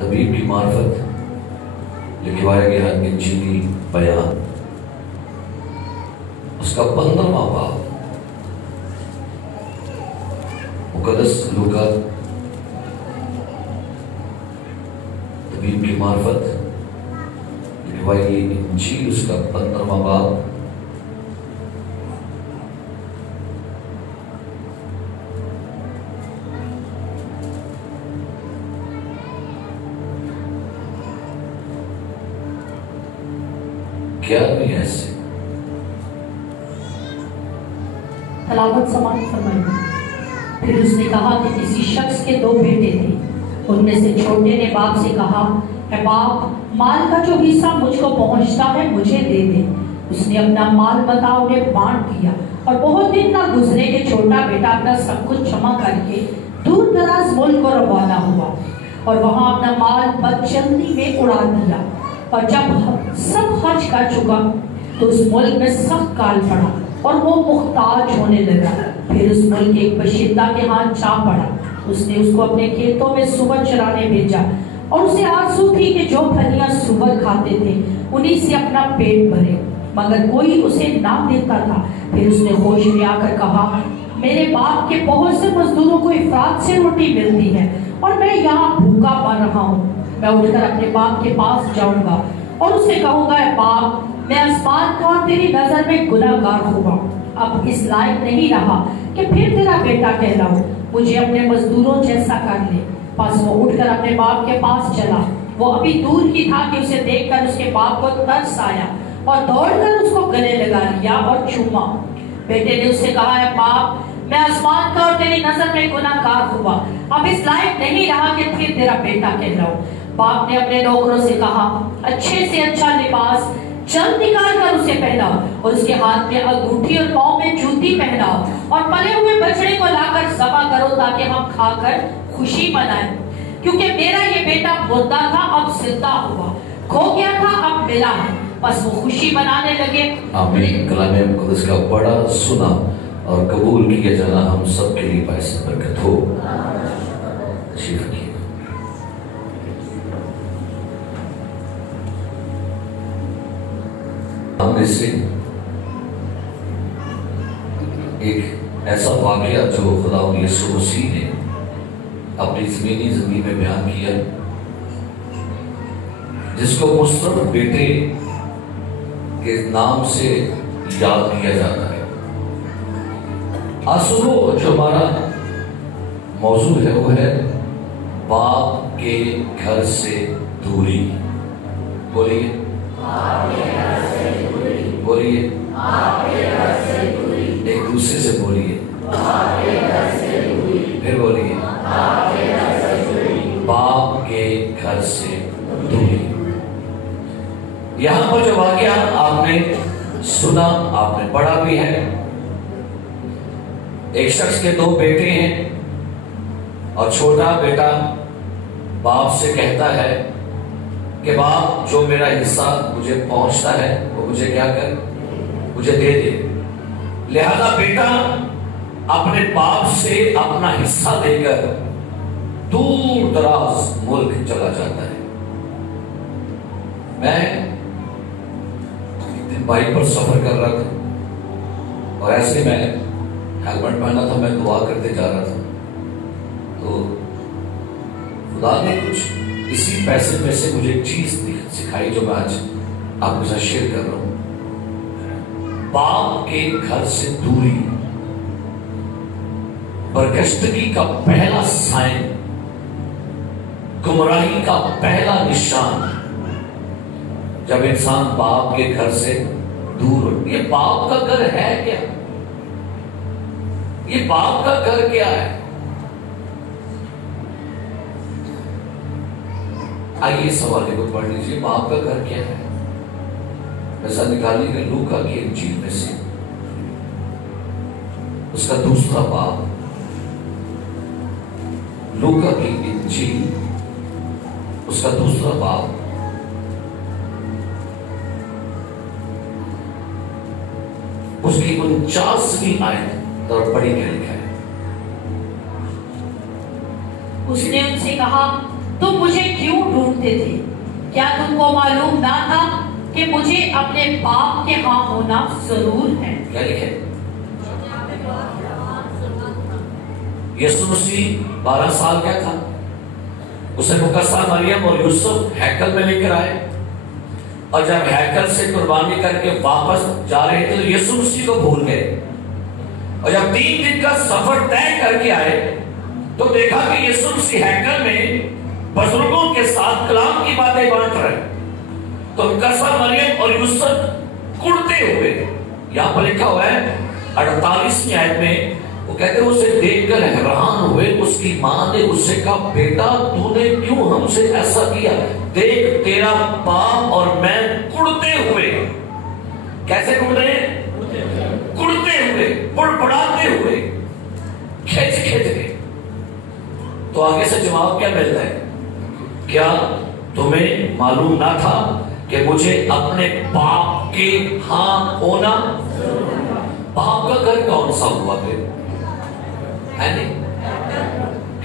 तबीब की मार्फत लिखवाया गया इंजीली बयान, उसका 15वां बाब मुकद्दस लूका तबीब की मार्फत लिखवाई गई इंजील, उसका 15वां बाब क्या भी ऐसे तलावत समाप्त फरमाई। फिर उसने कहा कि किसी शख्स के 2 बेटे थे। उनमें से छोटे ने बाप से कहा, ऐ बाप, माल का जो हिस्सा मुझको पहुंचता है मुझे दे दे। उसने अपना माल बता उन्हें बांट दिया। और बहुत दिन ना गुजरे कि छोटा बेटा अपना सब कुछ जमा करके दूर दराज मुल्क को रवाना हुआ और वहां अपना माल बदचलनी में उड़ा दिया। और जब सब खर्च कर चुका तो उस मुल्क में सख्त काल पड़ा और वो मुख्ताज होने लगा। फिर उस मुल्क के एक बशिंदा के हाथ जा पड़ा। उसने उसको अपने खेतों में सुअर चराने भेजा और उसे आरज़ू थी कि जो फलियां सुअर खाते थे उन्हीं से अपना पेट भरे, मगर कोई उसे ना देता था। फिर उसने होश में आकर कहा, मेरे बाप के बहुत से मजदूरों को इफरात से रोटी मिलती है और मैं यहाँ भूखा मर रहा हूँ। मैं उठकर अपने बाप के पास जाऊंगा और उससे कहूंगा, बाप, मैं आसमान का और तेरी नजर में गुनहगार हुआ, अब इस लायक नहीं रहा कि फिर तेरा बेटा कहलाऊं, मुझे अपने मजदूरों जैसा कर ले। बस वो उठकर अपने बाप के पास चला। वो अभी दूर ही था कि उसे देखकर उसके बाप को तरस आया और दौड़कर उसको गले लगा लिया और चूमा। बेटे ने उससे कहा, है बाप, मैं आसमान का और तेरी नजर में गुनहगार हुआ, अब इस लायक नहीं रहा कि फिर तेरा बेटा कहलाऊं। बाप ने अपने नौकरों से कहा, अच्छे से अच्छा लिबास जल्द निकाल कर उसे पहनाओ और उसके हाथ में अंगूठी और पांव में जूती पहनाओ और पले हुए बछड़े को लाकर ज़बह करो ताकि हम खाकर खुशी मनाएं, क्योंकि मेरा ये बेटा मुर्दा था अब जिंदा हुआ, खो गया था अब मिला है। बस वो खुशी मनाने लगे। आमीन। कलाम मुकद्दस का बड़ा सुना और कबूल किया जाना हम सब के लिए बाइस बरकत हो। हमने से एक ऐसा वाकया जो खुदा यीशु मसीह ने अपनी ज़मीनी ज़िंदगी में बयान किया, जिसको मुस्तफ़ा बेटे के नाम से याद किया जाता है। आज सुबह जो हमारा मौजू है वो है बाप के घर से दूरी। बोलिए, बोलिए, एक दूसरे से बोलिए, फिर बोलिए, बाप के घर से दूरी। यहां पर जो वाकया आपने सुना, आपने पढ़ा भी है, एक शख्स के 2 बेटे हैं और छोटा बेटा बाप से कहता है कि बाप, जो मेरा हिस्सा मुझे पहुंचता है वो मुझे क्या कर, मुझे दे दे। लिहाजा बेटा अपने बाप से अपना हिस्सा देकर दूर दराज मुल्क चला जाता है। मैं एक दिन बाइक पर सफर कर रहा था और ऐसे मैं हेलमेट पहना था, मैं दुआ करते जा रहा था, तो खुदा ने कुछ इसी पैसे में से मुझे एक चीज सिखाई जो मैं आज आपके साथ शेयर कर रहा हूं। बाप के घर से दूरी बरगश्तगी का पहला साइन, गुमराही का पहला निशान, जब इंसान बाप के घर से दूर। ये बाप का घर है क्या? ये बाप का घर क्या है? आइए सवाल को पढ़ लीजिए, बाप का घर क्या है? ऐसा निकालिएगा लूका की इंजील में से उसका दूसरा बाब, लूका की इंजील उसका दूसरा बाब, उसकी 49वीं आयत और पढ़ी क्या लिखा है। उसने उनसे कहा, तुम मुझे क्यों ढूंढते थे? क्या तुमको मालूम ना था कि मुझे अपने बाप के यहाँ होना जरूर है? क्या लिखे? यीशु मसीह 12 साल क्या था, उसे मुकद्दसा मरियम और यूसुफ हैकल में लेकर आए, और जब हैकल से कुर्बानी करके वापस जा रहे थे तो यीशु मसीह को भूल गए। और जब 3 दिन का सफर तय करके आए तो देखा कि यीशु मसीह हैकल में बुजुर्गों के साथ कलाम की बातें बांट रहे। तो मुकद्दसा मरियम और यूसुफ कुड़ते हुए, यहां पर लिखा हुआ है 48वीं आयत में, वो कहते हैं उसे देखकर हैरान हुए। उसकी मां ने उससे कहा, बेटा तूने क्यों हमसे ऐसा किया? देख तेरा बाप और मैं कुड़ते हुए। कैसे कुड़ रहे हैं? कुड़ते हुए, बुड़बुड़ाते हुए, खिंच खिंच के। तो आगे से जवाब क्या मिलता है? क्या तुम्हें मालूम ना था कि मुझे अपने बाप के हां होना? बाप का घर कौन सा हुआ फिर? है नहीं?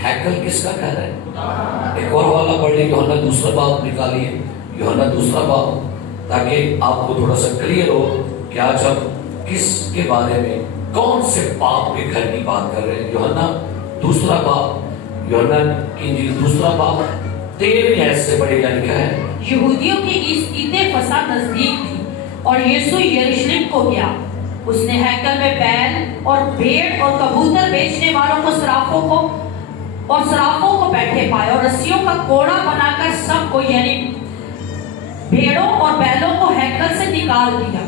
हैकल किसका घर है? एक और वाला पढ़ लीजिए, यूहन्ना दूसरा बाब निकालिए, यूहन्ना दूसरा बाब, ताकि आपको थोड़ा सा क्लियर हो कि आज हम किसके बारे में, कौन से बाप के घर की बात कर रहे हैं। यूहन्ना दूसरा बाब, यूहन्ना की इंजील दूसरा बाब 13वीं आयत से पढ़ेगा, लिखा है, यहूदियों की ईद फसह नजदीक थी और यीशु यरूशलेम को गया। उसने हैकल में बैल और भेड़ और कबूतर बेचने वालों को सराफों को बैठे पाए और रस्सियों का कोड़ा बनाकर सबको, यानी भेड़ों और बैलों को हैकल से निकाल दिया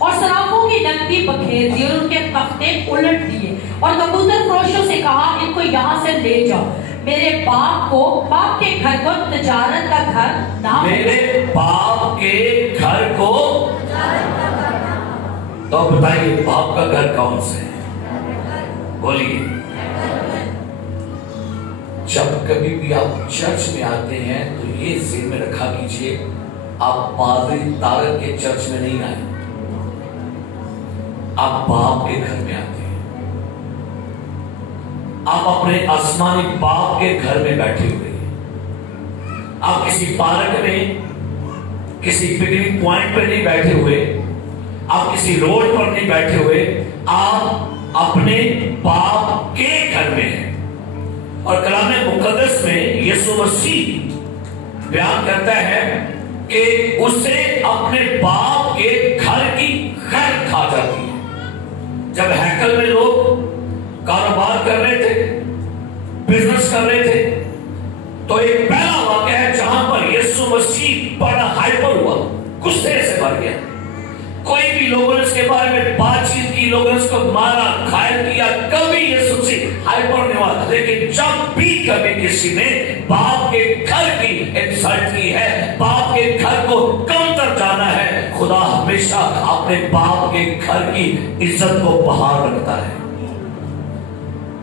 और सराफों की नकदी बखेर दी और उनके तख्ते उलट दिए और कबूतर फरोशों से कहा, इनको यहाँ से ले जाओ, मेरे बाप के घर को तजारत का घर ना, मेरे बाप के घर को। तो बताइए बाप का घर कौन सा है? बोलिए। जब कभी भी आप चर्च में आते हैं तो ये ज़हन में रखा कीजिए, आप पादरी तारक के चर्च में नहीं आए, आप बाप के घर में आते हैं। आप अपने आसमानी बाप के घर में बैठे हुए हैं। आप किसी पार्क में, किसी पिकनिक पॉइंट पर नहीं बैठे हुए, आप किसी रोड पर नहीं बैठे हुए, आप अपने बाप के घर में हैं। और कलाम मुकद्दस में यीशु मसीह बयान करता है कि उसे अपने बाप के घर की खैर खा जाती है। जब हैकल में लोग कारोबार कर रहे थे, बिजनेस कर रहे थे, तो एक पहला वाक्य है जहां पर यीशु मसीह बड़ा हाइपर हुआ, गुस्से से भर गया। कोई भी लोगों ने इसके बारे में बातचीत की, लोगों ने इसको मारा, घायल किया, कभी यीशु मसीह हाइपर नहीं हुआ। लेकिन जब भी कभी किसी ने बाप के घर की इंसल्ट की है, बाप के घर को कमतर जाना है, खुदा हमेशा अपने बाप के घर की इज्जत को बहाल रखता है।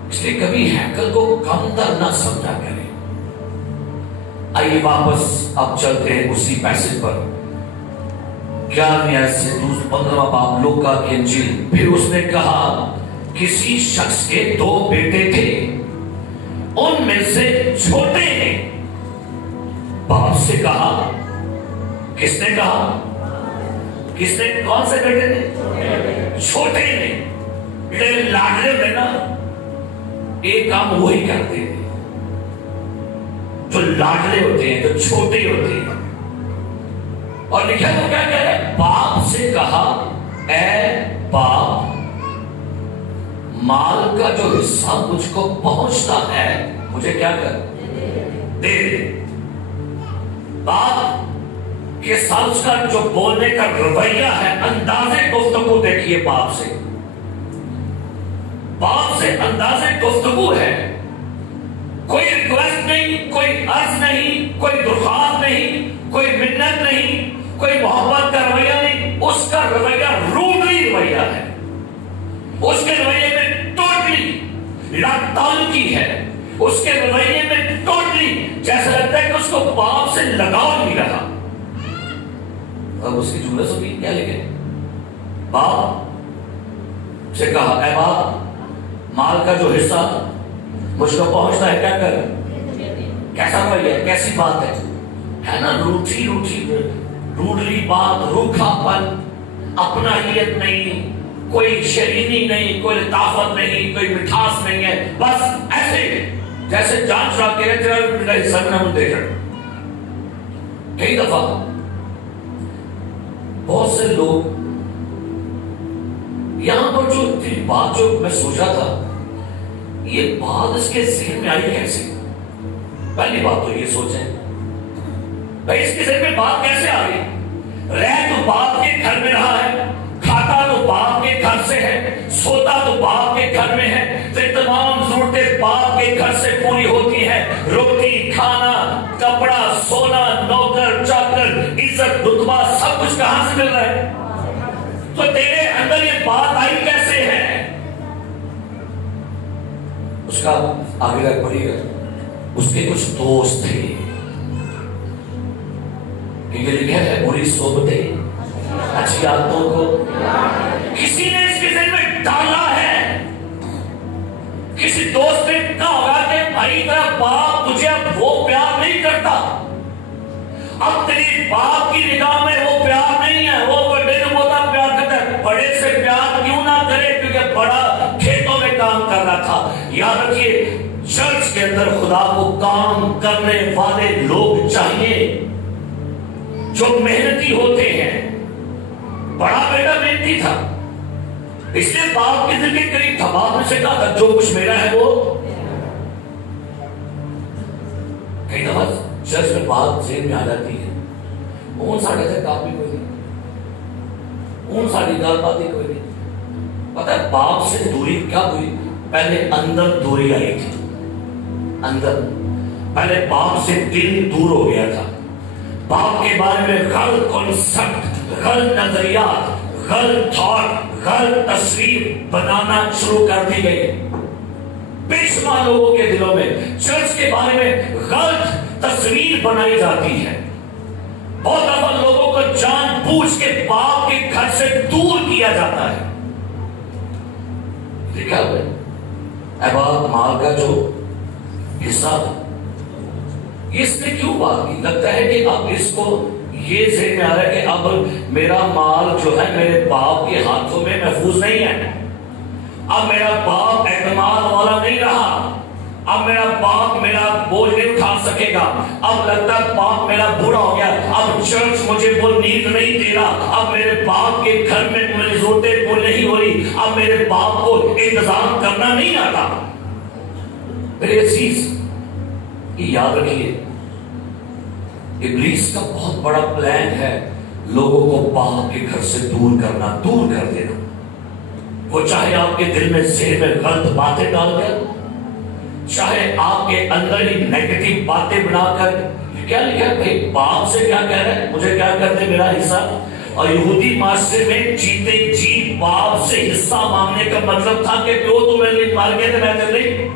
इसलिए कभी हैकल को कमतर ना समझा करें। आइए वापस अब चलते हैं उसी पैसेज पर। 11वीं आयत से 15वां बाब लूका की इंजील। फिर उसने कहा, किसी शख्स के 2 बेटे थे, उनमें से छोटे ने बाप से कहा। किसने कहा? किसने? कौन से बेटे थे? छोटे ने। बेटे लाडले में ना एक काम वही करते हैं जो लाडले होते हैं, जो छोटे होते हैं। और लिखा तो क्या कह रहे? बाप से कहा, ऐ बाप, माल का जो हिस्सा मुझको पहुंचता है मुझे क्या कर दे दे। बाप के साथ उसका जो बोलने का रवैया है, अंदाजे गुफ्तगू देखिए बाप से। बाप से अंदाजे गुफ्तगू है, कोई रिक्वेस्ट नहीं, कोई अर्ज नहीं, कोई दुर्खास्त नहीं, कोई मिन्नत नहीं, कोई मोहब्बत का रवैया नहीं। उसका रवैया रूडली रवैया है। उसके रवैये में टोटली लातालुकी है। उसके रवैये में टोटली जैसा लगता है कि उसको बाप से लगाव नहीं रहा। अब उसकी जुमला सुनिए क्या लिखे। बाप से कहा, ऐ बाप, माल का जो हिस्सा मुझको पहुंचता है क्या कर। कैसा रवैया, कैसी बात है ना? रूठी रूठी रूडली बात, रूखापन, अपनाहियत नहीं, कोई शरीनी नहीं, कोई लताफत नहीं, कोई मिठास नहीं है, बस ऐसे जैसे जान चुरा के कई दफा बहुत से लोग यहां पर जो बात जो मैं सोचा था, ये बात इसके जहन में आई कैसे? पहली बात तो ये सोचें भाई, इसके जहन में बात कैसे आ गई? रह तो बाप के घर में रहा है, खाता तो बाप के घर से है, सोता तो बाप के घर में है, तो तमाम जरूरतें बाप के घर से पूरी होती है। रोटी, खाना, कपड़ा, सोना, नौकर चाकर, इज्जत, रुतबा, सब कुछ कहां से मिल रहा है? तो तेरे अंदर ये बात आई कैसे है? उसका आगे तक बढ़िएगा। उसके कुछ दोस्त थे, ये लिखा है बुरी सोबतें अच्छी आदतों को किसी ने इसके दिल में डाला है। किसी दोस्त ने कहा होगा कि भाई तेरा बाप तुझे अब वो प्यार नहीं करता, अब तेरी बाप की निगाह में वो प्यार नहीं है, वो बड़े से बहुत प्यार करता है। बड़े से प्यार क्यों ना करे, क्योंकि बड़ा खेतों में काम कर रहा था। याद रखिए, चर्च के अंदर खुदा को काम करने वाले लोग चाहिए जो मेहनती होते हैं। बड़ा बेटा मेहनती था, इसलिए बाप के दिल के करीब था। बाप ने से कहा था जो कुछ मेरा है वो। कई दफा चर्च में बात जेल में आ जाती है, उन साढ़े से काम भी कोई नहीं, उन साड़ी गाल बात ही कोई नहीं। पता है बाप से दूरी क्या हुई? पहले अंदर दूरी आई थी, अंदर पहले बाप से दिल दूर हो गया था। बाप के बारे में गलत कॉन्सेप्ट, गलत नजरियात, गलत थॉट, गलत तस्वीर बनाना शुरू कर दी गई। बेशुमार लोगों के दिलों में चर्च के बारे में गलत तस्वीर बनाई जाती है। बहुत दफा लोगों को जानबूझ के बाप के घर से दूर किया जाता है। देखा हुआ अहबाब माल का जो हिस्सा, इसने क्यों बात की? लगता है कि अब इसको ये ज़हन में आ रहा है कि अब मेरा माल जो है मेरे बाप के हाथों में महफूज नहीं है, अब मेरा बाप एतमाद वाला नहीं रहा, अब मेरा बाप मेरा बोझ नहीं उठा सकेगा, अब लगता है बाप मेरा बूढ़ा हो गया, अब चर्च मुझे वो नींद नहीं दे रहा, अब मेरे बाप के घर में मेरी जरूरतें पूरी नहीं हो रही, अब मेरे बाप को इंतजाम करना नहीं आता। मेरे अजीज याद रखिए, इब्लीस का बहुत बड़ा प्लान है लोगों को बाप के घर से दूर करना, दूर कर देना। वो चाहे आपके दिल में ज़हन में गलत बातें डालकर, चाहे आपके अंदर ही नेगेटिव बातें बनाकर। क्या लिखा है भाई? बाप से क्या कह रहा है? मुझे क्या करते मेरा हिस्सा। और यहूदी माशरे में जीते जी बाप से हिस्सा मांगने का मतलब था कि जो तू मेरे लिए मार गए थे मैं तेरे लिए।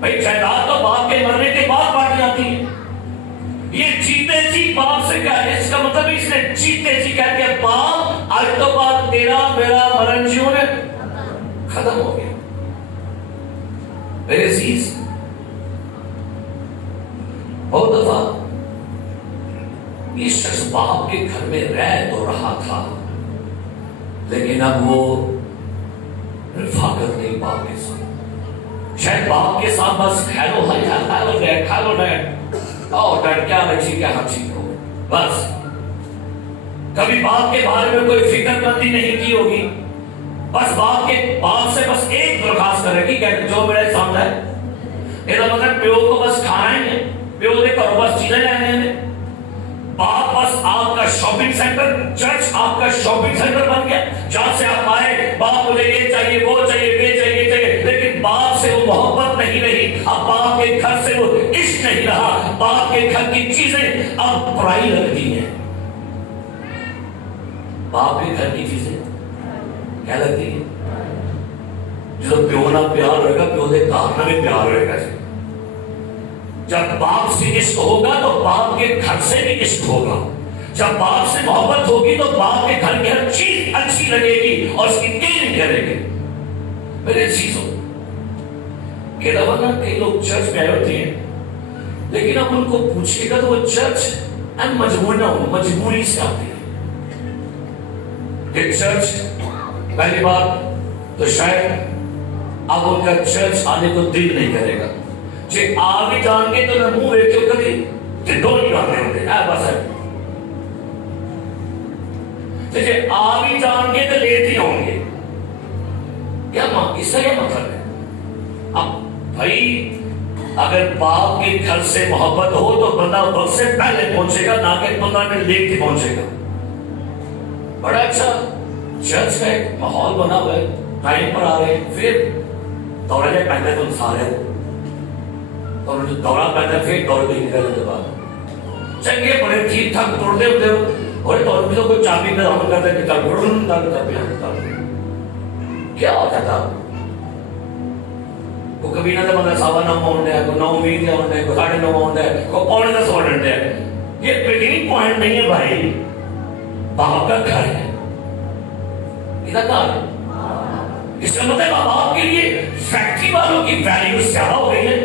भाई जायदाद तो बाप के मरने के बाद बांटी जाती है, ये जीते जी बाप से क्या है? इसका मतलब इसने जीते जी कह दिया बाप आज तो बाद तेरा मेरा मरण जीवन खत्म हो गया। मेरे अजीज, बहुत दफा ये शख्स बाप के घर में रह तो रहा था, लेकिन अब वो रिफाकत नहीं बाप के साथ। शायद बाप के साथ बस hello hi hello dad, hello dad, oh dad क्या बच्ची क्या हम ठीक हो, बस। कभी बाप के बारे में कोई फिक्रमंदी नहीं की होगी, बस बाप से बस एक दरखास्त करेगी कि जो मेरे सामने है, ਇਹਦਾ मतलब प्यो को बस खाना ही है, प्यो के घरों बस चीजें लेने हैं। बाप बस आपका शॉपिंग सेंटर, चर्च आपका शॉपिंग सेंटर बन गया, जहां से आप आए बाप मुझे ये चाहिए वो चाहिए वे चाहिए चाहिए, लेकिन बाप से वो मोहब्बत नहीं रही। अब बाप के घर से वो इश्क नहीं रहा, बाप के घर की चीजें अब पराई लगती हैं। बाप के घर की चीजें क्या लगती है? जो प्यो ना प्यार रहेगा, प्यो के कारण में प्यार रहेगा। जब बाप से इश्क होगा तो बाप के घर से भी इश्क होगा। जब बाप से मोहब्बत होगी तो बाप के घर की हर चीज अच्छी लगेगी और उसकी केयरिंग करेंगे। मेरे चीजों के दफा कई लोग चर्च में आए होते हैं, लेकिन अब उनको पूछिएगा तो वो चर्च मजबूरी से आती है। कि चर्च पहली बात तो शायद अब उनका चर्च आने को दिल नहीं करेगा। जे आ भी जाएंगे तो मैं मुंह वेख कभी ढिडो नहीं करते होंगे बस है। जे आ भी जाएंगे तो लेट ही होंगे। क्या इसका क्या मतलब है? अब भाई अगर बाप के घर से मोहब्बत हो तो बंदा वक्त से पहले पहुंचेगा, ना कि बंदा में लेट ही पहुंचेगा। बड़ा अच्छा चर्च का एक माहौल बना हुआ है, टाइम पर आ रहे हैं, फिर दौड़ा जाए पहले तो सारे और जो दौड़ा पहले फिर दौड़ के निकलने के बाद चंगे बड़े ठीक ठाक तोड़ते होते हो और दौड़ भी तो कोई चाबी का हम करते हैं क्या होता था को कभी ना तो मतलब 9:15 होने है, को 9 उम्मीद होने है, को 9:30 होने है, को 9:45 होने है। ये बिगिनिंग पॉइंट नहीं है भाई, बाप का घर है। इधर का इसका मतलब बाप के लिए फैक्ट्री वालों की वैल्यू ज्यादा हो गई है,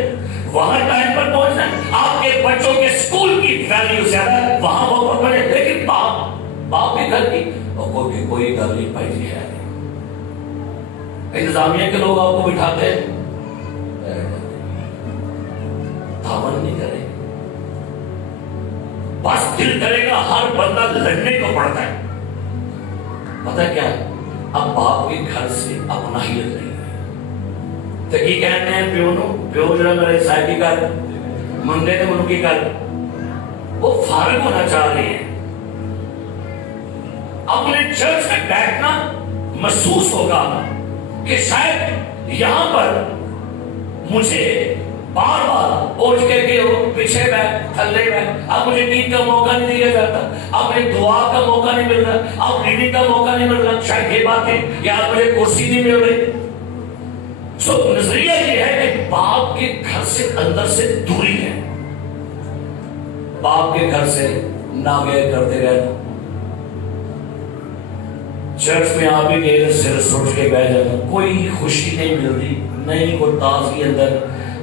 वहां टाइम पर पहुंचना। आपके बच्चों के स्कूल की वैल्यू ज्यादा है, वहां वो बड़े। लेकिन बाप के घर की कोई घर नहीं पाई है। इंतजामिया के लोग आपको बिठाते हैं, धावन नहीं करेंगे, बस दिल करेगा। हर बंदा लड़ने को पड़ता है। पता है क्या, अब बाप के घर से अपना ही लड़ रही है। तो ये कहते हैं प्यो जरा मेरे साहब की कर मंगे थे उनकी कर, वो फारग होना चाह रही है। अपने चर्च में बैठना महसूस होगा कि शायद यहां पर मुझे बार बार उठ के गए हो, पीछे बैठ थल्ले बैठ। अब मुझे नींद का मौका नहीं दिया जाता, अब मुझे दुआ का मौका नहीं मिल रहा, अब रीडिंग का मौका नहीं मिल रहा। शायद ये बात है, या मुझे कुर्सी नहीं मिल रही। सो नजरिया ये है कि बाप के घर से अंदर से दूरी है। बाप के घर से ना गए करते रहना, चर्च में आ भी गए सिर सुट के बैठ जाना, कोई खुशी नहीं मिलती, नहीं को ताजगी अंदर,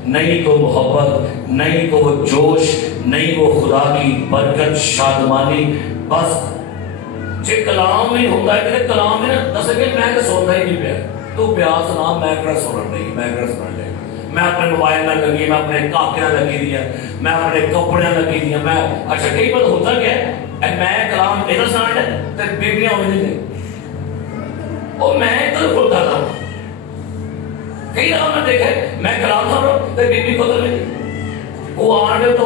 नहीं को मोहब्बत, नहीं को वो जोश, नहीं वो खुदा की बरकत शादमानी। बस जे कलाम नहीं होता है, कलाम में ना दस के मैं सोता ही नहीं पाया, तू प्यास ना मैं कर सुन रही, मैं कर सुन रही, मैं अपने मोबाइल में लगी, मैं अपने काके लगी दिया, मैं अपने कपड़े लगी दिया, मैं अच्छा कई बार होता क्या है, मैं कलाम इधर सुना तो बीबियां हो नहीं, और मैं इधर बोलता था। कई दफा मैं देखा मैं कलाम सुन रहा हूं तो बीबी को तो वो आने तो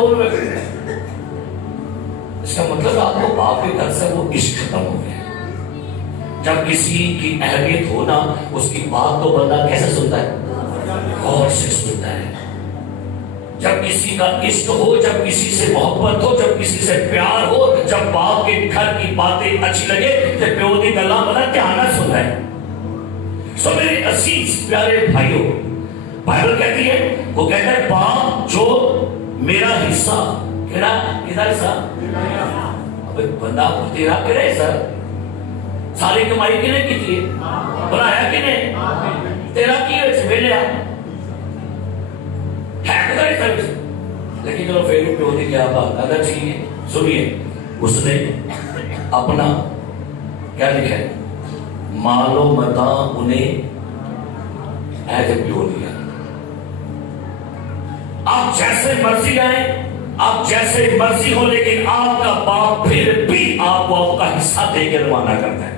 इसका मतलब आपको बाप के घर से वो इश्क खत्म हो गया। जब किसी की अहमियत हो ना, उसकी बात तो बंदा कैसे सुनता है, गौर से सुनता है। जब किसी का इश्क हो, जब किसी से मोहब्बत हो, जब किसी से प्यार हो, जब बाप के घर की बातें अच्छी लगे तो प्यो की गल्ला बड़ा ध्यान से सुनता है। सो मेरे अजीज प्यारे भाइयों, बाइबल कहती है, वो कहता है बाप जो मेरा हिस्सा, केड़ा किधर हिस्सा, अबे बंदा तेरा केड़ा हिस्सा, सारी कमाई किने की थी, बनाया किने, तेरा की वेलिया है किधर हिस्सा। लेकिन चलो फिर प्यो की क्या बात अगर चाहिए सुनिए, उसने अपना क्या लिखा है, मालो मता उन्हें ऐसे प्यो दिया। आप जैसे मर्जी आए, आप जैसे मर्जी हो, लेकिन आपका बाप फिर भी आपको आपका हिस्सा देकर रवाना करता है।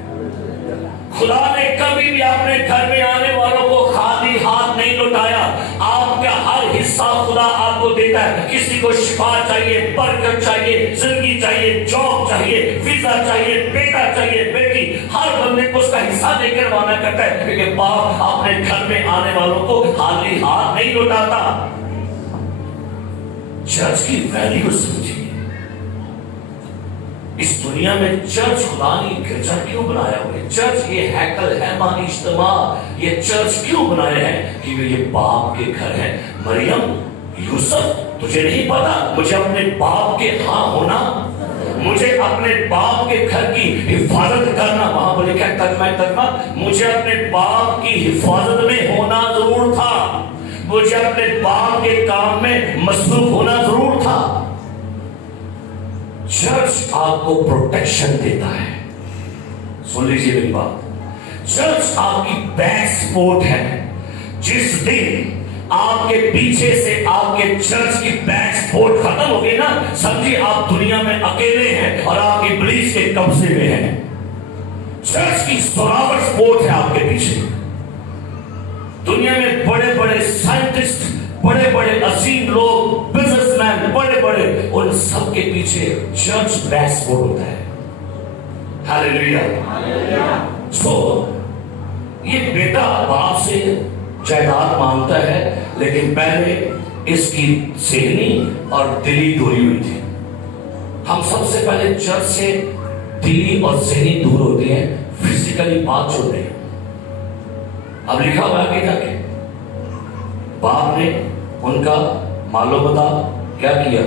खुदा ने कभी भी अपने घर में आने वालों को खाली हाथ नहीं लौटाया। आपका हर हिस्सा खुदा आपको देता है। किसी को शिफा चाहिए, बरकत चाहिए, जिंदगी चाहिए, जॉब चाहिए, वीजा चाहिए, बेटा चाहिए, बेटी, हर बंदे को उसका हिस्सा देकर रवाना करता है, क्योंकि बाप अपने घर में आने वालों को खाली हाथ नहीं लौटाता। चर्च की वैल्यू समझिए। इस दुनिया में चर्च खुदा ने गिरजा क्यों बनाया हुआ है? चर्च ये हैकल है मानी इज्तिमा, ये चर्च क्यों बनाए हैं? कि ये बाप के घर है। मरियम, यूसुफ, तुझे नहीं पता मुझे अपने बाप के हाँ होना, मुझे अपने बाप के घर की हिफाजत करना, वहां पर लिखा है तर्जमा, मुझे अपने बाप की हिफाजत में होना जरूर था। मुझे अपने बाप के काम में मसरूफ होना जरूर था। चर्च आपको प्रोटेक्शन देता है। सुन लीजिए मेरी बात, चर्च आपकी बैक सपोर्ट है। जिस दिन आपके पीछे से आपके चर्च की बैक सपोर्ट खत्म हो गई ना, समझिए आप दुनिया में अकेले हैं और आप इब्लीस के कब्जे में हैं। चर्च की सरावर सपोर्ट है आपके पीछे। दुनिया में बड़े बड़े साइंटिस्ट, बड़े बड़े अजीम लोग, बिजनेसमैन, बड़े बड़े, उन सब के पीछे चर्च बैक सपोर्ट होता है। हालेलुया। सो ये बेटा बाप से जायदाद मांगता है, लेकिन पहले इसकी सेहनी और दिली दूरी हुई थी। हम सबसे पहले चर्च से दिली और सेहनी दूर होते हैं, फिजिकली बात छोड़ते हैं। अब लिखा हुआ आगे जाके, बाप ने उनका मालो बता क्या किया,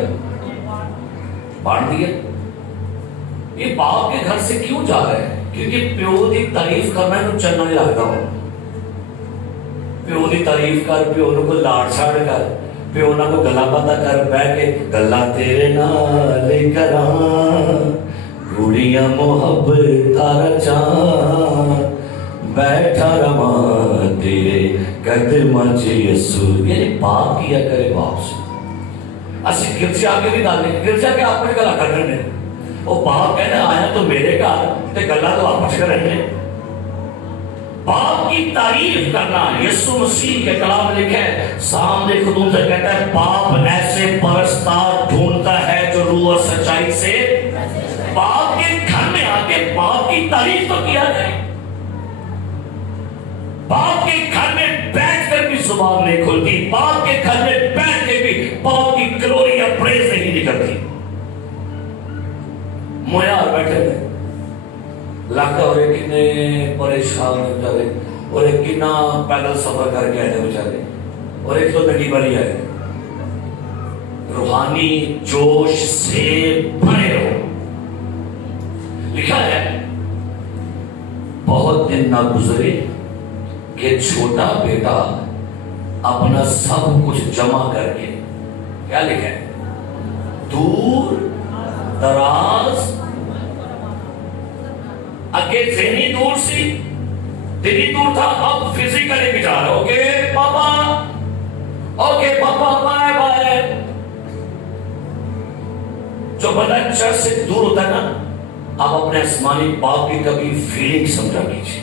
बांट दिया। ये बाप के घर से क्यों जा रहे हैं? क्योंकि प्यो की तारीफ करना तो चलना नहीं लगता हूं। प्यो की तारीफ कर, प्यो को लाड़ छाड़ कर, प्यो को गला बात कर, बह के गल्ला तेरे नाल करा, गुड़िया मोहब्बत तारा चाह, बैठा रमा तेरे कदमां च यसू। ये बाप किया करे बाप से। असि गिरजा आगे भी डाले, गिरजा के आपस गला कर रहे हैं। वो बाप कहना आया तो मेरे घर ते गला तो आपस कर रहे हैं। बाप की तारीफ करना, यीशु मसीह के कलाम में लिखा है, सामने खुदूम से कहता है, बाप ऐसे परस्तार ढूंढता है जो रूह और सच्चाई से। बाप के घर में आके बाप की तारीफ तो किया जाए। बाप के घर में बैठकर भी जुबान नहीं खुलती, बाप के घर में बैठ के भी बाप की ग्लोरी या प्रेज नहीं निकलती। मोयार बैठे थे, लगता और कितने परेशान बेचारे, और एक कितना पैदल सफर करके आए थे बेचारे, और एक तो नगी बड़ी आए। रूहानी जोश से भरे रहो। लिखा है, बहुत दिन ना गुजरे कि छोटा बेटा अपना सब कुछ जमा करके, क्या लिखा है, दूर दराज, आगे ज़हनी दूर सी, दिली दूर था, अब फिजिकली भी जा रहा। ओके पापा, ओके पापा, बाय बाय। जो बंदा चर्च से दूर होता है ना, आप अपने आसमानी बाप की कभी फीलिंग समझा कीजिए।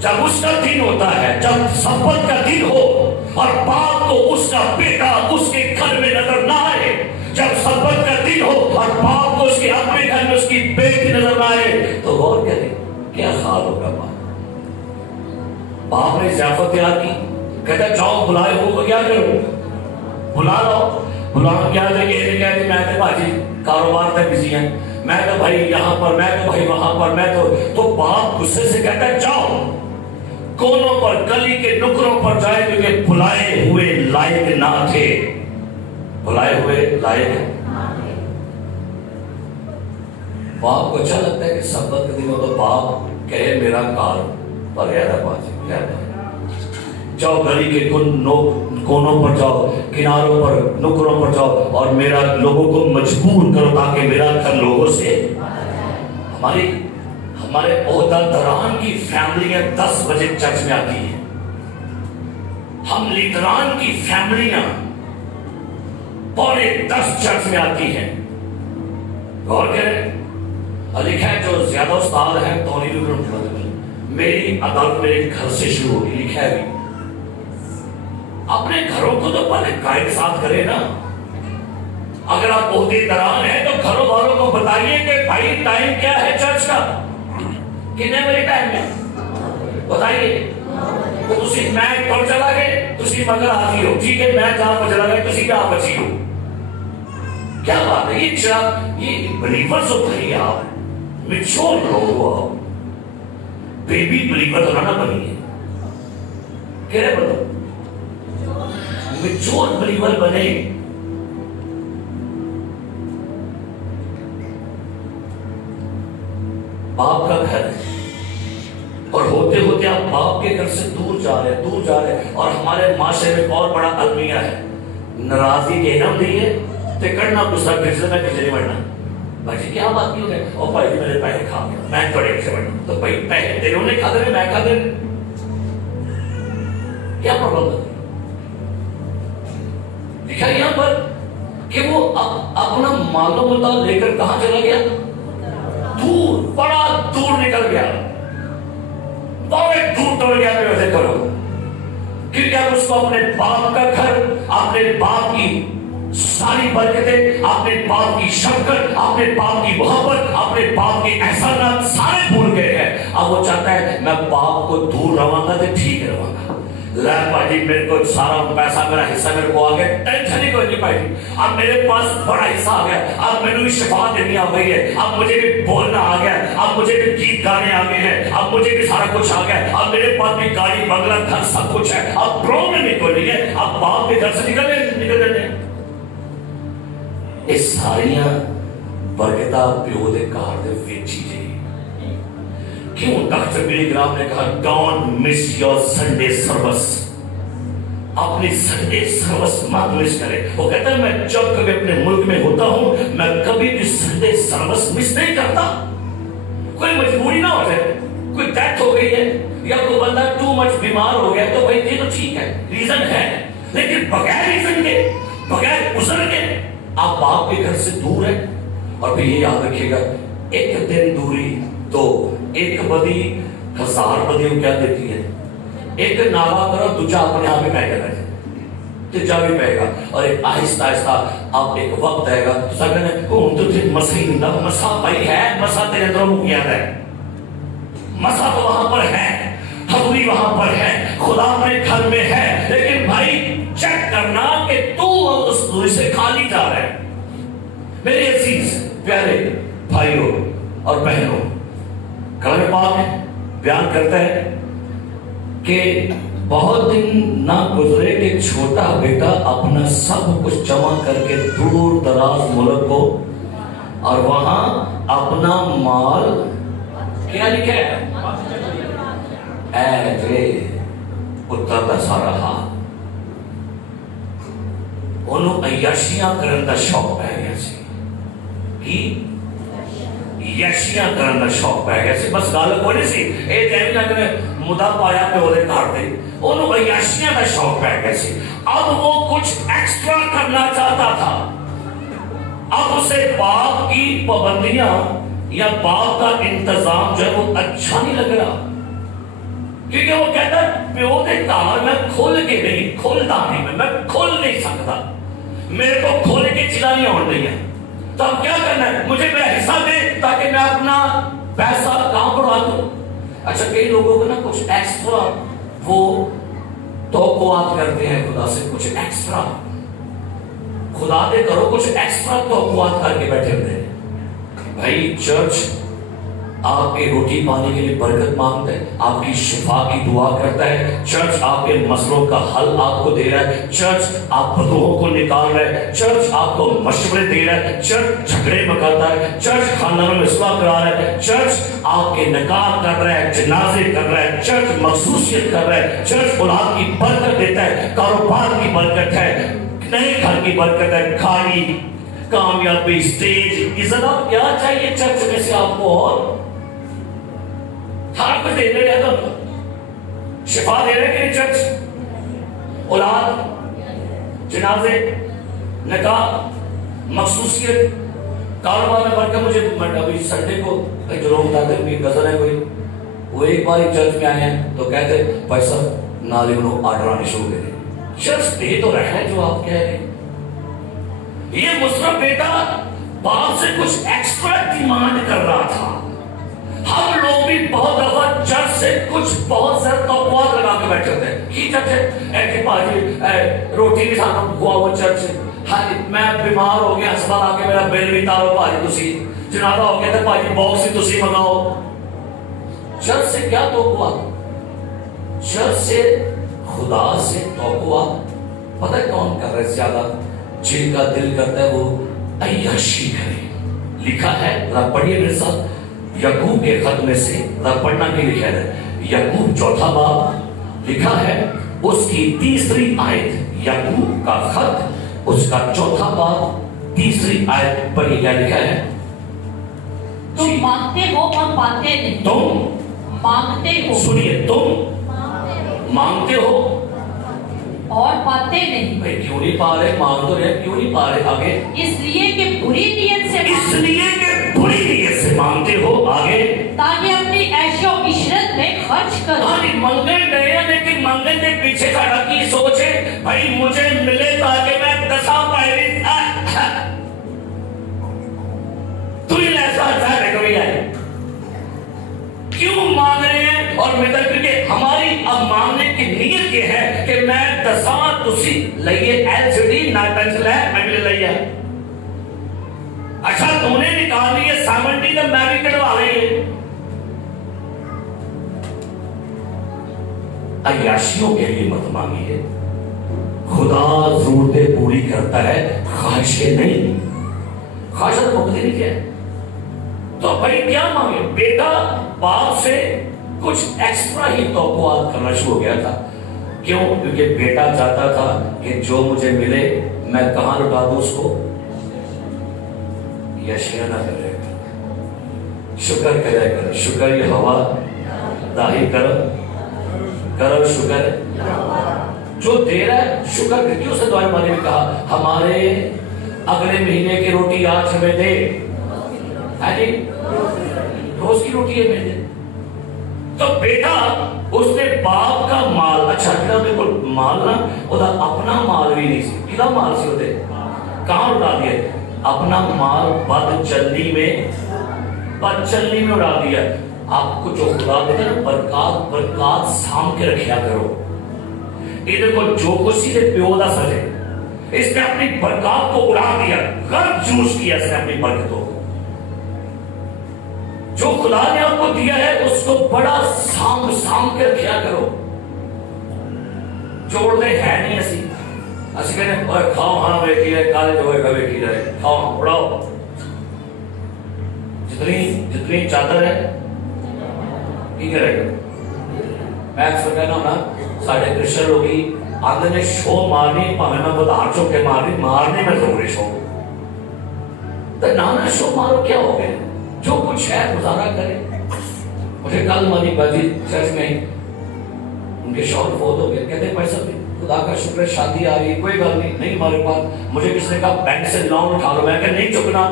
जब उसका दिन होता है, जब सब्बत का दिन हो और बाप को उसका बेटा उसके घर में नजर ना आए, जब सब्बत का दिन हो और बाप को उसके अपने घर में उसकी बेटी नजर ना आए, तो गौर करें क्या हाल होगा। बाप ने ज़ियाफत तैयार की, कहता जाओ बुलाए हो तो क्या करो, बुला लो। बुला क्या कहते मैं तो भाजी कारोबार तक बिजी है, मैं तो भाई यहाँ पर, मैं तो भाई वहां पर, मैं तो बाप गुस्से से कहता है जाओ कोनों पर, गली के नुकरों पर जाए, क्योंकि बुलाए हुए लायक ना थे। बुलाए हुए लायक। बाप को अच्छा लगता है कि सब्बत के दिनों तो बाप कहे मेरा कार पर जाओ, गली के कोनों पर जाओ, किनारों पर, नुकरों पर जाओ और मेरा लोगों को मजबूर करो ताकि मेरा घर लोगों से। हमारे ओहदेदारान की फैमिलियां 10 बजे चर्च में आती है। हम लीडरान की फैमिलियां 9:45 चर्च में आती हैं। गौर करें, लिखा है जो ज्यादा उस्ताद है तो मेरी अदालत मेरे घर से शुरू होगी। लिखा है अपने घरों को तो पहले गाइड साथ करें ना। अगर आप ओहदेदारान हैं तो घरों वालों को बताइए कि भाई टाइम क्या है चर्च का, कितने बजे टाइम है बताइए। तो तुसी मैं कौन चला गए, तुसी मगर आती हो, ठीक है मैं जहां पर चला गए, तुसी क्या बची हो। क्या बात है, ये बिलीवर्स हो भाई, आप मिच्योर लोग हो, बेबी बिलीवर तो ना बनिए, कह रहे बोलो मिच्योर बिलीवर बने। बाप का घर है, और होते होते आप बाप के घर से दूर जा रहे हैं। और हमारे माशरे में एक और बड़ा अलमिया है, नाराजगी के नाम नहीं है तो करना गुस्सा किसी में किसी बढ़ना। भाई क्या बात क्यों है? और भाई मेरे पैसे खा गया, मैं थोड़े से बढ़ना। तो भाई पैसे तेरे ने खा दे, मैं खा दे, क्या प्रॉब्लम है? लिखा यहाँ पर कि वो अपना मालो मुद्दा लेकर कहां चला गया? दूर, बड़ा दूर निकल गया, बहुत दूर तोड़ गया। वैसे करो क्योंकि आप उसको अपने बाप का घर, अपने बाप की सारी बरकतें, अपने बाप की शफकत, अपने बाप की मोहब्बत, अपने बाप के एहसानात सारे भूल गए हैं। अब वो चाहता है मैं बाप को दूर रवांगा तो ठीक रवांगा। भाई मेरे को सारा पैसा, मेरा हिस्सा मेरे को आ गया, टेंशन ही कोई नहीं भाई। अब मेरे पास बड़ा हिस्सा आ गया, अब मैंने भी शिफा देनी आ गई है, अब मुझे भी बोलना आ गया, अब मुझे भी गीत गाने आ गए हैं, अब मुझे भी सारा कुछ आ गया, अब मेरे पास भी गाड़ी बंगला घर सब कुछ है, अब प्रॉब्लम ही कोई नहीं है। अब बाप के घर से निकल रहे। ये सारियां बरकतां प्यो दे घर दे विच ही। क्यों डॉक्टर बिली ग्राम ने कहा don't miss your Sunday service, अपनी संडे सर्विस मत मिस करें। वो कहता है मैं जब कभी अपने मुल्क में होता हूं मैं कभी भी संडे सर्विस मिस नहीं करता। कोई मजबूरी ना हो जाए, कोई डेथ हो गई है या कोई बंदा टू मच बीमार हो गया तो भाई ये तो ठीक है, रीजन है, लेकिन बगैर रीजन के, बगैर उजर के आप बाप के घर से दूर है। और फिर ये याद रखिएगा, एक दिन दूरी तो एक बदी 1000 बदियों क्या देती है। एक नावा करो दूजा अपने आप ही पैगा तीजा भी पैगा। और एक आहिस्ता आहिस्ता अब एक वक्त आएगा तो सगने को तो थे मसीह ना मसा भाई है, मसा तेरे अंदर मुकिया है, मसा तो वहां पर है, हजूरी वहां पर है, खुदा अपने घर में है, लेकिन भाई चेक करना कि तू उस दूरी से खाली जा रहा है। मेरे अजीज प्यारे भाइयों और बहनों, कलाम पाक में बयान करता है कि बहुत दिन ना गुजरे कि छोटा बेटा अपना सब कुछ जमा करके दूर दराज मुल्क को और वहां अपना माल क्या लिखा है ऐ उत्तर का सारा हाल ਉਹਨੂੰ ਅਯਾਸ਼ੀਆਂ ਕਰਨ ਦਾ ਸ਼ੌਕ ਪੈ ਗਿਆ ਸੀ। ਕੀ ਯਾਸ਼ੀਆਂ ਕਰਨ ਦਾ ਸ਼ੌਕ ਪੈ ਗਿਆ ਸੀ। ਬਸ ਗੱਲ ਕੋਈ ਨਹੀਂ ਸੀ ਇਹ ਟਾਈਮ ਨਾ ਕਿ ਮੁੱਦਾ ਪਾਇਆ ਤੇ ਉਹਦੇ ਘਰ ਦੇ, ਉਹਨੂੰ ਅਯਾਸ਼ੀਆਂ ਦਾ ਸ਼ੌਕ ਪੈ ਗਿਆ ਸੀ। अब वो कुछ एक्स्ट्रा करना चाहता था। अब उसे बाप की पाबंदियां या बाप का इंतजाम जो है वो अच्छा नहीं लग रहा, क्योंकि वो कहता प्यो के घर मैं खोल के नहीं, खोलता नहीं, मैं खोल नहीं सकता, मेरे को खोल के चिलानी होने नहीं है। तो अब क्या करना है, मुझे मेरा हिस्सा दे ताकि मैं अपना पैसा कहां बढ़ा दूं। अच्छा, कई लोगों को ना कुछ एक्स्ट्रा वो तौक़ुआत करते हैं खुदा से, कुछ एक्स्ट्रा खुदा दे करो, कुछ एक्स्ट्रा तौक़ुआत करके बैठे होते हैं। भाई चर्च आपके रोटी पानी के लिए बरकत मांगता है, आपकी शिफा की दुआ करता है, चर्च आपके मसलों का हल आपको दे रहा है, चर्च आप बदूहों को निकाल रहा है, चर्च आपको मशवरे दे रहा है, चर्च झगड़े मकाता है, चर्च खानदानों में इस्लाह करा रहा है, चर्च आपके निकाह कर रहा है, जनाजे कर रहा है, चर्च मखसूसियत कर रहा है, चर्च औलाद की बरकत देता है, कारोबार की बरकत है, नए घर की बरकत है, गाड़ी, कामयाबी, स्टेज, इज्जत। आप क्या चाहिए चर्च में से आपको? और हर कुछ दे रहे हैं, तो शिफा दे रहे कि चर्च, औलाद, जनाजे, निकाह, मखसूसियत, कारोबार में बरकत। मुझे अभी संडे को जो लोग बताते हैं गजल है कोई, वो एक बार चर्च में आए हैं तो कहते भाई साहब नाले उन्होंने आर्डर आने शुरू दे रहे। चर्च दे तो रहे हैं जो आप कह रहे हैं। ये मुस्लिम बेटा बाप से कुछ एक्स्ट्रा डिमांड कर रहा था। हम लोग भी बहुत दफा चर्च से कुछ बहुत ज्यादा तौक़ुआत लगा के बैठे होते हैं कि चर्च है भाजी रोटी नहीं खाना हुआ वो चर्च, हाँ मैं बीमार हो गया अस्पताल आके मेरा बिल भी तारो भाजी तुसी, जनाजा हो गया तो भाजी बॉक्स ही तुसी मंगाओ। चर्च से क्या तौक़ुआत? चर्च से खुदा से तौक़ुआत पता है कौन कर रहा है ज्यादा? जिनका दिल करता है वो अय्याशी करे। लिखा है, पढ़िए मेरे साथ, याकूब के खत में से पढ़ना के लिखा है, यकूब चौथा बाब लिखा है, उसकी तीसरी आयत, यकूब का खत उसका चौथा बाब तीसरी आयत पर क्या लिखा है? तुम मांगते हो और पाते नहीं। तुम मांगते हो, सुनिए, तुम मांगते हो और पाते नहीं। भाई क्यों नहीं पा रहे? मांग तो रहे, क्यों नहीं पा रहे? आगे, इसलिए कि बुरी नीयत से, इसलिए कि बुरी नीयत से मांगते हो। आगे, ताकि अपनी ऐशो इशरत में खर्च करो। मंगल गए, लेकिन मंगल के पीछे खड़ा की सोच है, भाई मुझे मिले ताकि मैं दसा पाए। क्यों मांग रहे हैं? और मित्र क्योंकि हमारी अब मांगने की नीयत ये है कि मैं दसा तुसी लइए एलसीडी नाटक ले, मैं भी ले लिया। अच्छा तूने निकाल लिए 70 तो मैं भी कटवा लेंगे। अय्याशियों के लिए मत मांगिए, खुदा जरूरतें पूरी करता है, ख्वाहिशें नहीं। ख्वाहिशें तो मुक्ति नहीं क्या? तो भाई क्या मांगे? बेटा बाप से कुछ एक्स्ट्रा ही तौक़ुआत करना शुरू हो गया था। क्यों? क्योंकि बेटा चाहता था कि जो मुझे मिले मैं कहां लौटा दूं उसको? यशिया ना करेगा, शुक्र करेगा। शुक्र ये हवा दाही करो, करो शुक्र जो दे रहा है, शुक्र करके। उसने दुआ माने में कहा, हमारे अगले महीने की रोटी आज हमें दे। है जी, रोज की रोटी है मेरे। तो बेटा उसने बाप का माल, अच्छा बिल्कुल माल ना, ओदा अपना माल भी नहीं सी, किदा माल सी होते कहां उड़ा दिया? अपना माल बद चलनी में उड़ा दिया। आपको जो खुदा देता है बरकत साम के रखा करो। ये को जो कुछ सीधे प्यो दा सजे, इसने अपनी बरकत को उड़ा दिया, गर्द जूस किया इसने अपनी बरकतों को। जो खुदा ने आपको दिया है उसको बड़ा साम के रखा करो। जोड़ते है नहीं असी कहते खाओ, हाँ वेखी रहे, काले जो होएगा वेखी रहे, खाओ उड़ाओ। जितनी चादर है की करेगा। मैं अक्सर कहना होना, साढ़े क्रिश्चियन लोग ही आंदे ने शो मारनी, भावे मैं बधार चौके मारने में जोरे शो। तो नाना शो मारो, क्या हो गया? जो कुछ है गुजारा करे। मुझे कल मानी बाजी चर्च में उनके शौहर फोत हो गए, कहते भाई साहब खुदा का शुक्र, शादी आ रही, कोई बात नहीं हमारे पास। मुझे किसने कहा बैंक से लोन उठा लो, मैं नहीं चुकना,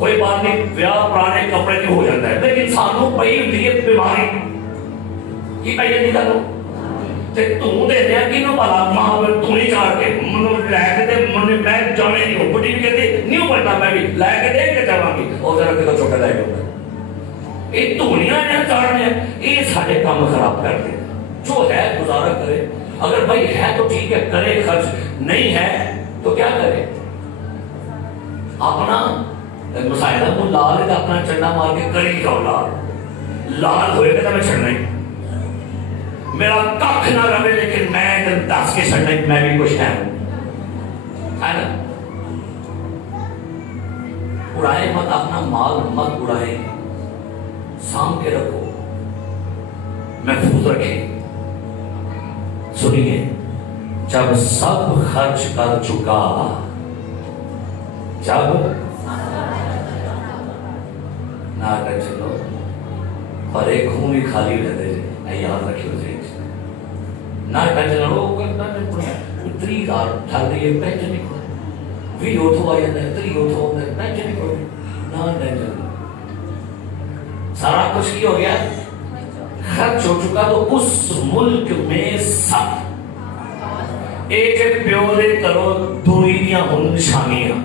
कोई बात नहीं, ब्याह पुराने कपड़े की हो जाता है। लेकिन सानू पई हुंदी है बीमारी की, पई नहीं करो ते तू दे दे कि नो भला मां तू नहीं चाड़ के मनु लैके दे, मन मैं जाने नहीं हो बुटी कहती नहीं बनना, मैं भी लैके दे के जावांगी। और जरा के तो छोटा लाइक होता है, ये धूनियां ने चाड़ने, ये साडे काम खराब कर दे। जो है गुजारा करे, अगर भाई है तो ठीक है करे खर्च, नहीं है तो क्या करे? अपना मसाइला को लाल है, अपना चंडा मार के करी जाओ। लाल होएगा तो मैं छड़ना ही, मेरा कख ना रहे, लेकिन मैं दस के छड़ना, मैं भी कुछ है ना। उड़ाए मत, अपना माल मत उड़ाए, साम के रखो, महफूज रखे। सुनिए, जब सब खर्च कर चुका, जब ना कर चलो पर एक खून ही खाली रहते, याद रखियो ना टेंशन लो करना नहीं, उतरी कार ठल रही है, टेंशन नहीं करो, भी उठो आ जाता है, तरी उठो होता है, टेंशन नहीं करो, ना टेंशन। सारा कुछ ही हो गया, खर्च हो चुका। तो उस मुल्क में सब एक प्यो दे करो दूरी दियां हुन निशानियां।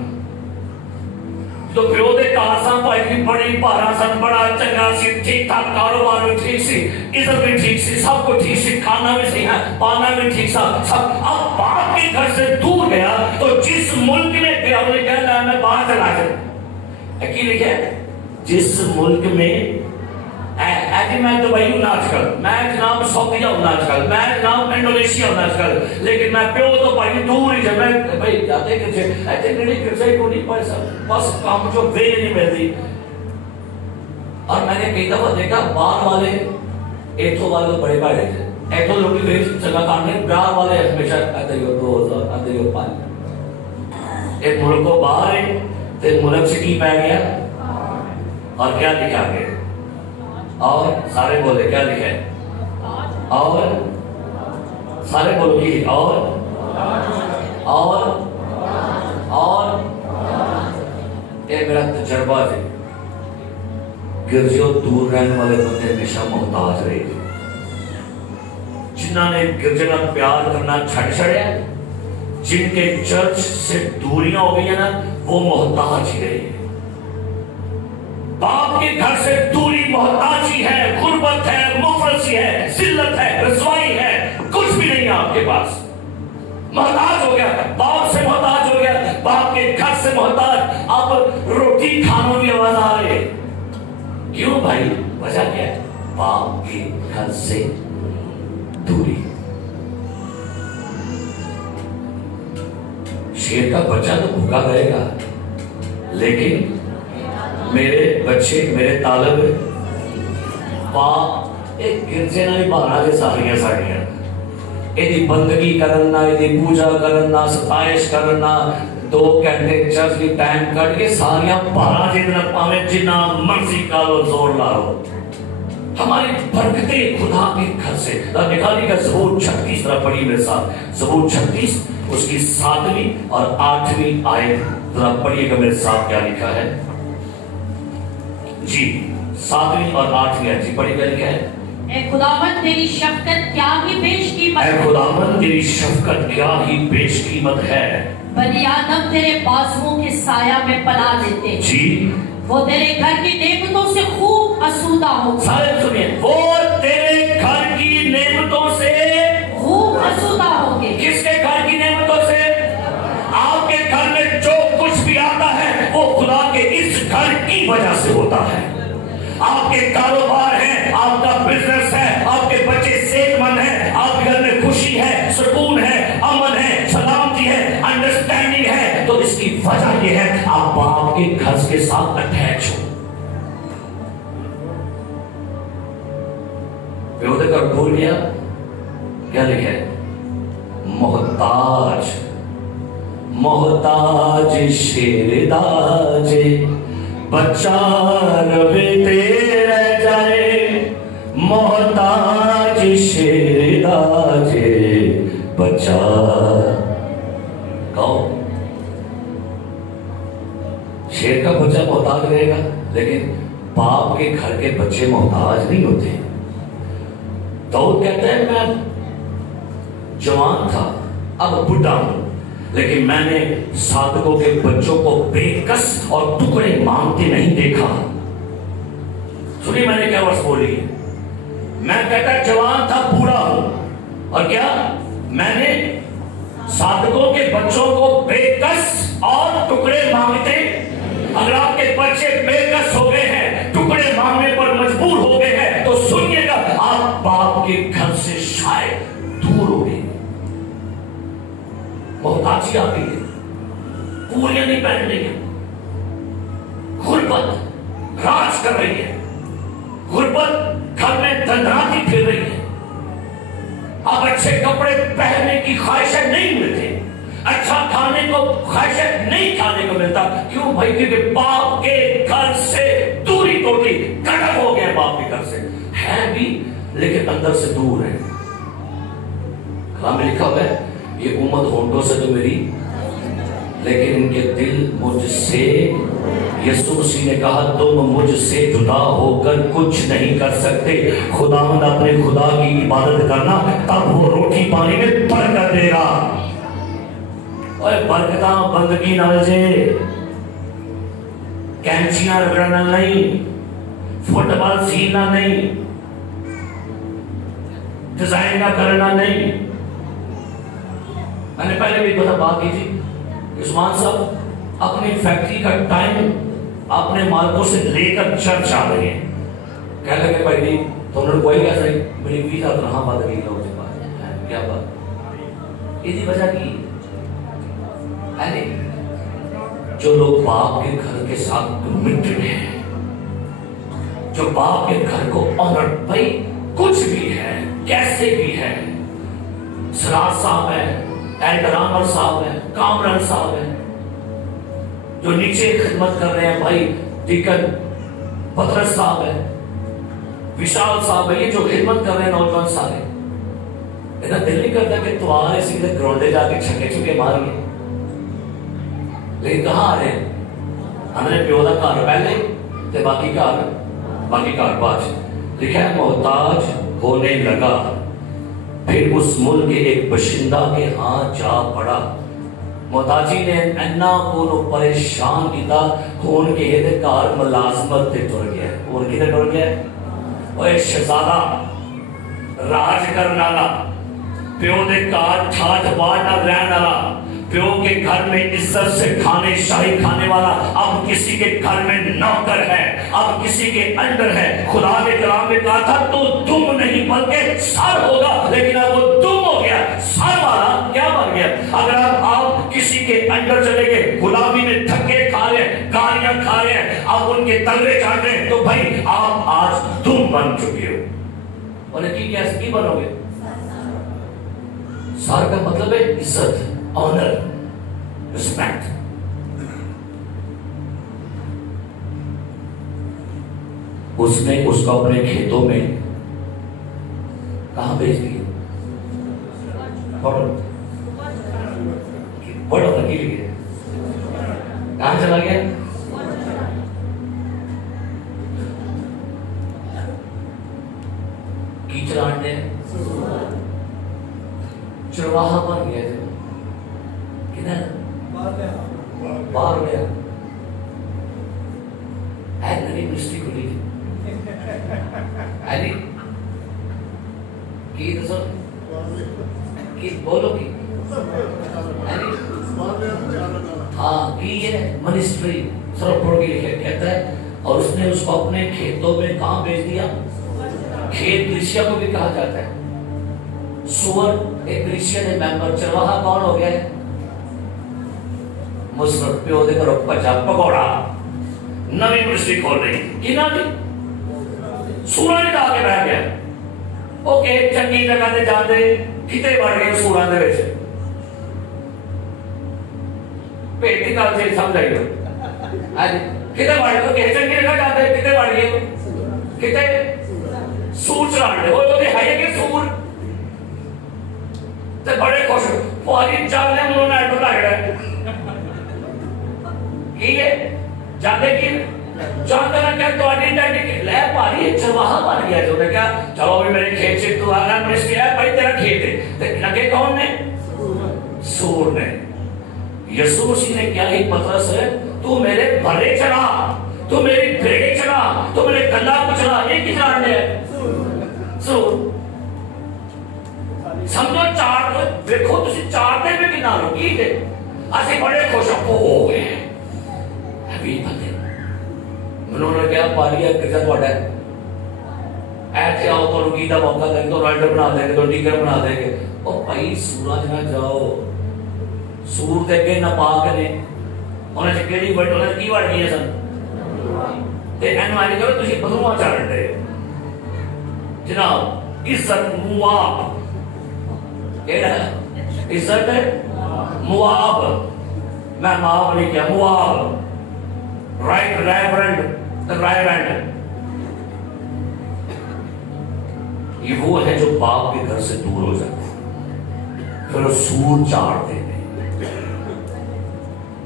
तो प्यो दे कासा भाई की बड़ी भारा सन, बड़ा चंगा सी, ठीक ठाक कारोबार भी ठीक सी, इज्जत भी ठीक सी, सब कुछ ठीक सी, खाना भी सही है, पाना भी ठीक सा सब। अब बाप के घर से दूर गया तो जिस मुल्क में गया उन्हें कहना मैं बाहर चला जाए की लिखे, जिस मुल्क में मैं दुबई हूं आजकल, मैं जनाब सऊदीया हूं आजकल, मैं जनाब इंडोनेशिया हूं आजकल, लेकिन मैं प्यो तो भाई दूर ही, मैं भाई जाते किसे ऐसे नहीं किसे को नहीं पैसा, बस काम जो वे नहीं मिलती। और मैंने कई दफा देखा बाहर वाले इथों वाले तो बड़े भाड़े थे, इथों लोग चंगा करने ब्याह वाले हमेशा आते हो 2000 आते हो 5 एक मुल्क को बाहर है तो मुल्क से की पै गया और क्या लिखा गया और सारे बोले क्या लिखा है और सारे बोलो की और ये मेरा तजर्बा है। गिरजियों दूर रहने वाले बंदे हमेशा मोहताज रहे, जिन्होंने गिरजे का प्यार करना छड़ छड़िया, जिनके चर्च से दूरियां हो गई ना वो मोहताज ही रहे। बाप के घर से दूरी मोहताजी है, गुर्बत है, मुफरसी है, जिल्लत है, रसवाई है, कुछ भी नहीं है आपके पास। मोहताज हो गया, बाप से मोहताज हो गया, बाप के घर से मोहताज। अब रोटी खानों की आवाज आ रही है, क्यों भाई? वजह क्या है? बाप के घर से दूरी। शेर का बच्चा तो भूखा रहेगा, लेकिन मेरे बच्चे मेरे तालब बाप एक गिरजे ना बहाना के सारियां साड़ियां यदि बंदगी करना, यदि पूजा करना, सताइश करना, 2 घंटे चर्च की टाइम कट के सारियां 12 जितना पावे जिना मर्जी का लो जोर ला लो। हमारी बरकतें खुदा के घर से। निकाली का ज़बूर 36 तरह पढ़ी मेरे साथ, ज़बूर 36 उसकी 7वीं और 8वीं आयत जरा पढ़िएगा मेरे साथ क्या लिखा है जी। 7वीं और 8वीं आयत जी पढ़िएगा लिखा है, ऐ खुदावंद तेरी शफ़क़त क्या ही बेशकीमत है। ऐ खुदावंद तेरी शफ़क़त क्या ही बेशकीमत है। बनी आदम तेरे बाजुओं के साया में पनाह लेते जी, वो तेरे घर की नेमतों से खूब आसूदा हो। सारे सुनिए, वो तेरे घर की नेमतों से खूब आसूदा होंगे। किसके घर की नेमतों से? आपके घर में जो कुछ भी आता है वो खुदा के इस घर की वजह से होता है। आपके कारोबार है, आपका बिजनेस है, आपके बच्चे सेहतमंद हैं, आपके घर में खुशी है, सुकून है, अमन है, सलामती है, अंडरस्टैंडिंग है, तो इसकी वजह यह है आप बाप के घर के साथ अटैच हो। बेहूदा का भूल गया क्या लिखा है? मोहताज मोहताज शेरदाजे बच्चा रवे तेरे जाए, मोहताज शेरदाजे बच्चा। कौन? शेर का बच्चा मोहताज रहेगा, लेकिन बाप के घर के बच्चे मोहताज नहीं होते। दाऊद कहते हैं मैं जवान था अब बुढ़ा हूं, लेकिन मैंने साधकों के बच्चों को बेकस और टुकड़े मांगते नहीं देखा। सुनिए मैंने क्या वर्ष बोली है, मैं कहता जवान था बूढ़ा हूं, और क्या मैंने साधकों के बच्चों को बेकस और टुकड़े मांगते। अगर आपके बच्चे बेकस हो गए हैं, टुकड़े मांगने पर मजबूर हो गए हैं, तो सुनिएगा आप बाप के घर से शायद दूर हो गए। मोहताजी आ गई है, पूरियां नहीं पहन रही है, गुर्बत राज कर रही है, गुर्बत घर में दंडराती फिर रही है। अब अच्छे कपड़े पहनने की ख्वाहिशें नहीं मिलती, अच्छा खाने को ख्वाहिशें नहीं खाने को मिलता। क्यों भाई? क्योंकि बाप के घर से दूरी टोटी, कटक हो गया बाप के घर से है भी, लेकिन अंदर से दूर है। कलाम में लिखा हुआ है ये उम्मत होंठों से तो मेरी, लेकिन इनके दिल मुझसे। यीशु मसीह ने कहा तुम मुझसे जुदा होकर कुछ नहीं कर सकते। खुदावंद अपने खुदा की इबादत करना, तब वो रोटी पानी में बरकत देगा। और बरकत बंदगी नाल जे, कैंचियां रगड़ना नहीं, फुटबॉल सीना नहीं, डिजाइन का करना नहीं। मैंने पहले भी बात की थी, उस्मान साहब अपनी फैक्ट्री का टाइम अपने मालिकों से लेकर चर्च आ रहे हैं। कहने लगे भाई नहीं, तो उन्होंने कोई कैसा मेरी वीजा तो रहा बात नहीं लोगों के पास क्या बात, इसी वजह की है जो लोग बाप के घर के साथ कमिटेड हैं, जो बाप के घर को ऑनर। भाई कुछ भी है, कैसे भी है, सराज साहब है, एल्डरामर साहब है, कामरान साहब है, जो नीचे खिदमत कर रहे हैं, भाई डीकन पतरस साहब है, विशाल साहब है, ये जो खिदमत कर रहे हैं नौजवान सारे, इतना दिल नहीं करता कि तुम्हारे इसी ग्राउंडे जाके छक्के छुके मारिए, लेकिन कहाँ आ रहे हैं? हमने प्यो का घर पहले ते बाकी घर बाद। लिखा है मोहताज होने लगा, फिर उस मुल्क के एक बशिंदा के हाथ जा पड़ा। मोहताजी ने इन्ना को परेशान किया, होन के घर मुलाजमत ते तुर गया। होन किते तुर गया? ओए शहजादा राज करने वाला, प्यो के घर ठाठ बाट ना रहने वाला, प्यो के घर में इज्जत से खाने शाही खाने वाला, अब किसी के घर में नौकर है, अब किसी के अंडर है। खुदा ने कलाम में कहा था तो तुम नहीं बल्कि सर होगा, लेकिन अब वो तुम हो गया, सर वाला क्या बन गया? अगर आप किसी के अंडर चले गए, गुलामी में धक्के खा रहे हैं, गालियां खा रहे हैं, आप उनके तलवे चाट रहे हैं, तो भाई आप आज तुम बन चुके हो। और की बनोगे? सर का मतलब है इज्जत, ऑनर, रिस्पेक्ट। उसने उसको अपने खेतों में कहां भेज दिया? पढ़ो ना, कहां चला गया? कीचड़ाने चरवाहा बन गया थे, किधर? बाहर गया। नई मिनिस्ट्री खुली की तो सर की बोलो की हाँ की है मिनिस्ट्री सरपुर की कहता है। और उसने उसको अपने खेतों में कहां भेज दिया? खेत कृषिया को भी कहा जाता है। सुअर एक क्रिश्चियन है मेंबर, चरवाहा कौन हो गया है? मुस्लिम प्यो दे करो पचा पकौड़ा नवी मिनिस्ट्री खोल रही कि ना जी सूरा ने आके बैठ गया। ओके चंगी जगह ते जाते किते बढ़ गए सूरा दे विच पेटी गल से समझ आई हो आज किते बढ़ गए कि चंगी जगह जाते किते बढ़ गए किते सूर चढ़ाने ओए है कि सूर ते बड़े खुश फौजी चलने उन्होंने ऐड लग की है जाते कि जानते ना क्या तुम्हारी डैडी ले भारी चरवाहा बन गया जो क्या चलो अभी मेरे खेत से तू आना मिनिस्ट्री है भाई तेरा खेत है तो लगे कौन ने? सूर ने। यीशु मसीह ने क्या ही पतरस है तू मेरे भले चला, तू मेरी भेड़े चला, तू मेरे गला को चला, ये की जान है सूर। समझो चार देखो तुसी चार दे में कितना लोग की थे असि बड़े खुश हो गए अभी बंदे उन्होंने क्या पालिया किसा ਤੁਹਾਡਾ ऐसे आओ तो रुकी का मौका देंगे तो राइडर बना देंगे तो टीकर बना देंगे ओ भाई सूरज ना जाओ सूर ते के ना पाक ने उन्हें से केड़ी वर्ड उन्हें की वर्ड किए सन ते एनवाइज करो तुसी बदलवा चढ़ रहे जनाब इज्जत मुआब केड़ा इज्जत मुआब मैं माफ नहीं किया Moab right reverend the reverend ये वो है जो बाप के घर से दूर हो जाते हैं फिर वो सूर चाड़ते हैं।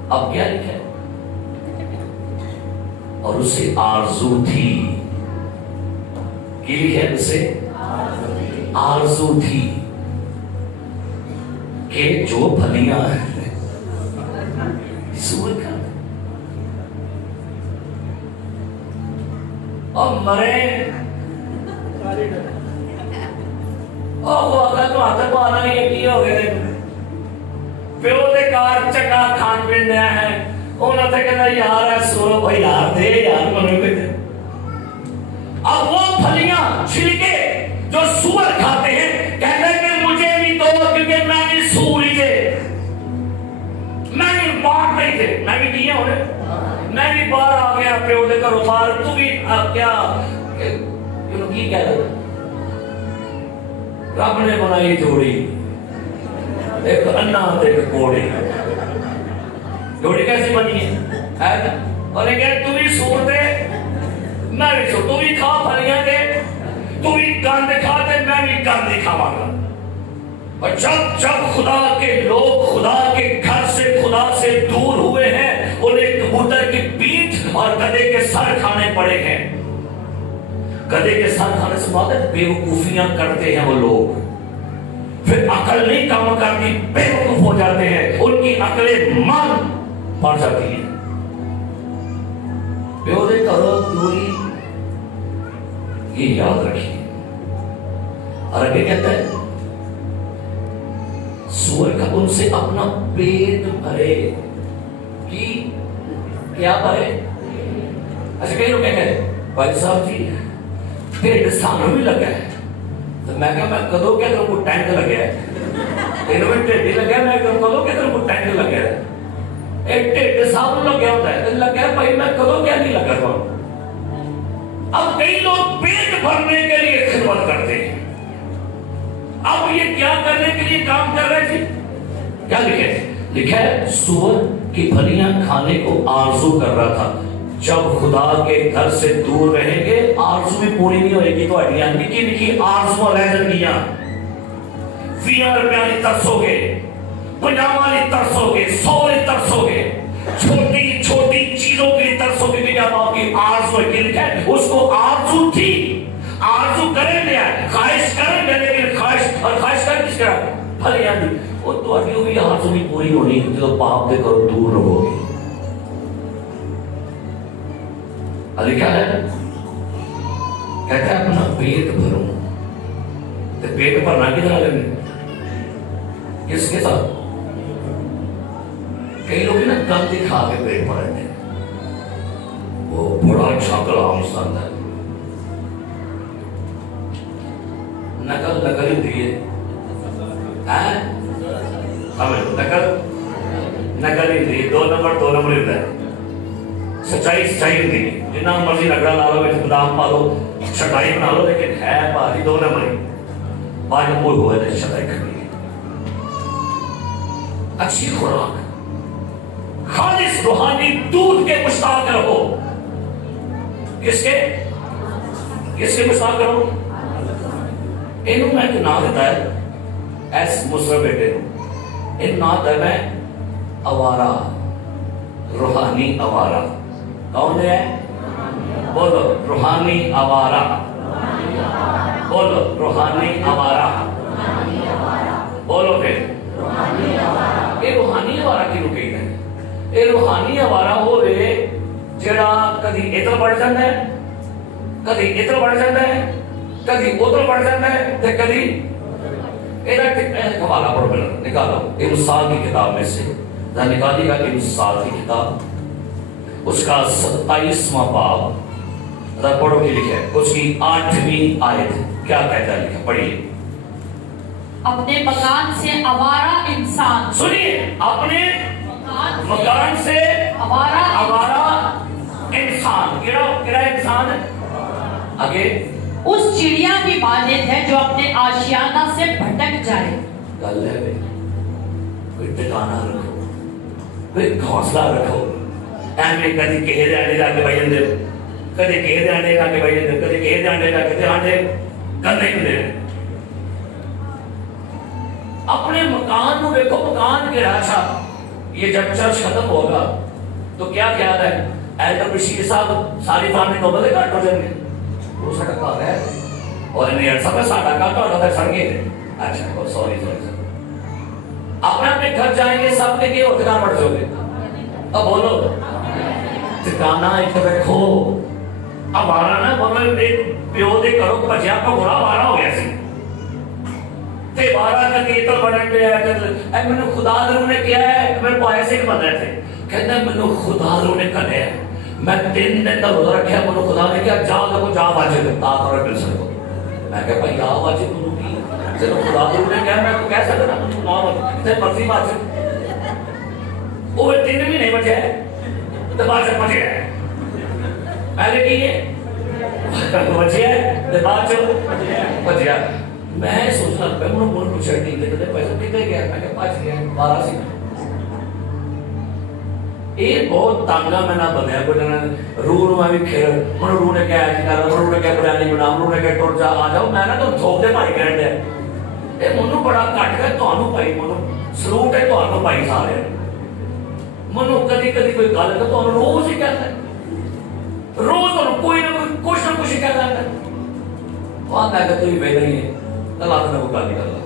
अब क्या लिखा है और उसे आरजू थी कि लिखा है उसे आरजू थी कि जो फलियां सूर का और मरे अगर तो हाथ पाना नहीं की हो गए प्यो दे कार चंगा खान पीन दिया है उन्होंने तो कहना यार है सुनो भाई यार दे यार मनो पे अब वो फलियां छिलके जो सूअर खाते हैं कहते हैं कि मुझे भी दो क्योंकि मैं भी सूर ही थे मैं भी बाहर नहीं थे मैं भी दिए होने मैं भी बाहर आ गया प्यो दे घरों बाहर तू भी क्या की कह रहे रब ने बनाई जोड़ी, एक अन्ना ते एक कोड़ी। जोड़ी कैसी बनी है? और तू भी सूर दे मैं भी सूर, तू भी खा फलियां दे, तू भी गंद खा दे, मैं भी गंद ही खावांगा। और जब जब खुदा के लोग खुदा के घर से खुदा से दूर हुए हैं, उन्हें कबूतर की पीठ और गधे के सर खाने पड़े हैं। गधे के सर खाने से मतलब बेवकूफियां करते हैं वो लोग, फिर अकल नहीं काम करती, बेवकूफ हो जाते हैं, उनकी अकलें मन पड़ जाती है। बेवदे करो दूरी, ये याद रखिए। और आगे कहता है सूअर का उनसे अपना पेट भरे कि क्या भरे। अच्छा कई लोग कहेंगे भाई साहब जी पेट सानू भी लगा है, तो मैं क्या मैं कदों क्या तेरे को टैंक लगे है, तेरे में टेढ़ी लगे, मैं कदों क्या तेरे को टैंक लगे है, एक टेढ़ साबुन लगे होता है तो लगे भाई मैं कदों क्या नहीं लगा था। अब कई लोग पेट भरने के लिए खिदमत करते हैं। अब ये क्या करने के लिए काम कर रहे थे? क्या लिखे? लिखा है सूअर की फलियां खाने को आरज़ू कर रहा था। जब खुदा के घर से दूर रहेंगे आरज़ू भी पूरी नहीं होगी, तो हड्डियां निकी निकी आरज़ू रह जाएंगियां। 20 रुपया की तरसोगे, 50 वाली तरसोगे, 100 वाली तरसोगे, छोटी छोटी चीजों के लिए तरसोगे कि जब आपकी आरज़ू है, उसको आरज़ू थी, आरज़ू करेंगे, ख्वाहिश करेंगे, लेकिन ख्वाहिश और ख्वाहिश कर किस तरह फलियां दी वो तो अभी भी आरज़ू भी पूरी होनी जो पाप से करो दूर रहोगे। लिखा है कहता है अपना पेट भरो, तो पेट भरना कितना लगे किसके साथ? कई लोग ना गंद खा के पेट भर रहे, वो बड़ा अच्छा कलाम संत है, नकल नकल ही दिए नकल नकल ही दिए, 2 नंबर 2 नंबर होता है। सच्चाई सच्चाई होती है, जितना मर्जी रगड़ा ला लो, बादाम पा लो, सच्चाई बना लो, लेकिन है भारी 2 नंबर ही। 5 नंबर हुआ है सच्चाई करनी है। अच्छी खुराक, खालिस रूहानी दूध के मुश्ताक रहो। किसके किसके मुश्ताक रहो? इन्हों मैं एक नाम देता है एस मुसरा बेटे, इन नाम है मैं आवारा, रूहानी आवारा। कौन है? बोलो रूहानी आवारा, बोलो रूहानी आवारा, बोलो फिर ये रूहानी आवारा क्यों कहते हैं? ये रूहानी आवारा हो वे जेड़ा कदी इधर बढ़ जाता है, कदी इधर बढ़ जाता है, कदी उधर बढ़ जाता है, तो कदी हवाला पढ़ो, पहले निकालो इंसान की किताब में से निकालिएगा इंसान की किताब, उसका 27वां बाब पढ़ो के लिखे, उसकी 8वीं आयत क्या कहता है? लिखा पढ़िए। अपने मकान से आवारा इंसान, सुनिए, अपने मकान से आवारा इंसान, किरा इंसान है आगे उस चिड़िया की मानद है जो अपने आशियाना से भटक जाए। गल है वे, कोई ठिकाना रखो, कोई हौसला रखो। एवं कभी किसी दे आंडे जाके बह जाते, कभी किसी दे आंडे जाके बह जाते, कभी किसी दे आंडे जाके आंडे गंदे होंगे। अपने मकान को देखो, मकान की राशा। ये जब चर्च खत्म होगा तो क्या ख्याल है? एल्डर बशीर साहब सारी फैमिली को बदले काट हो जाएंगे, वो साडा घर है और इन्हें यार सब साडा का तो अगर सड़के अच्छा ओ सॉरी सॉरी अपने अपने घर जाएंगे, सब के होते का बढ़ जाओगे। अब बोलो ठिकाना एक रखो। अब आरा ना बोलो एक प्यो दे करो भजिया को बुरा वारा हो गया सी ते 12 का तीतर बढ़न दे है मैंने खुदा ने किया है, मेरे को ऐसे ही बन रहे थे, कहते मैंने खुदा ने करे है, मैं 3 दिन का रोजा रखा, मैंने खुदा ने क्या जा देखो जा बाजे ता और मिल सको। मैं कह भाई आ बाजे तू की चलो खुदा ने क्या मैं तो कह सकता हूं ना ते मर्जी बाजे वो 3 भी नहीं बचे तो बाजे बचे पहले की है बचे तो बाद बचे मैं सोचना पे उन्होंने बोल पूछा ठीक है तो पैसा कितने गया मैं क्या 5 गया 12 सी ये बहुत तांगा मैं ना बनया कोई ना रू नु मैं भी खेल मन रू ने क्या ऐसी कर रू ने क्या बिरयानी बना रू ने क्या टुर जा आ जाओ मैं ना तो थोप दे भाई कहन दे ये मनु बड़ा घट गया ਤੁਹਾਨੂੰ ਭਾਈ ਮनु ਸਲੂਟ ਹੈ ਤੁਹਾਨੂੰ ਭਾਈ ਸਾਰੇ मनु कदी कदी कोई गल तो ਤੁਹਾਨੂੰ रोज ही कहता है रोज ਤੁਹਾਨੂੰ कोई ना कुछ कहता है वहां तक तो ही वेला ही है अल्लाह ने वो गाली कर ला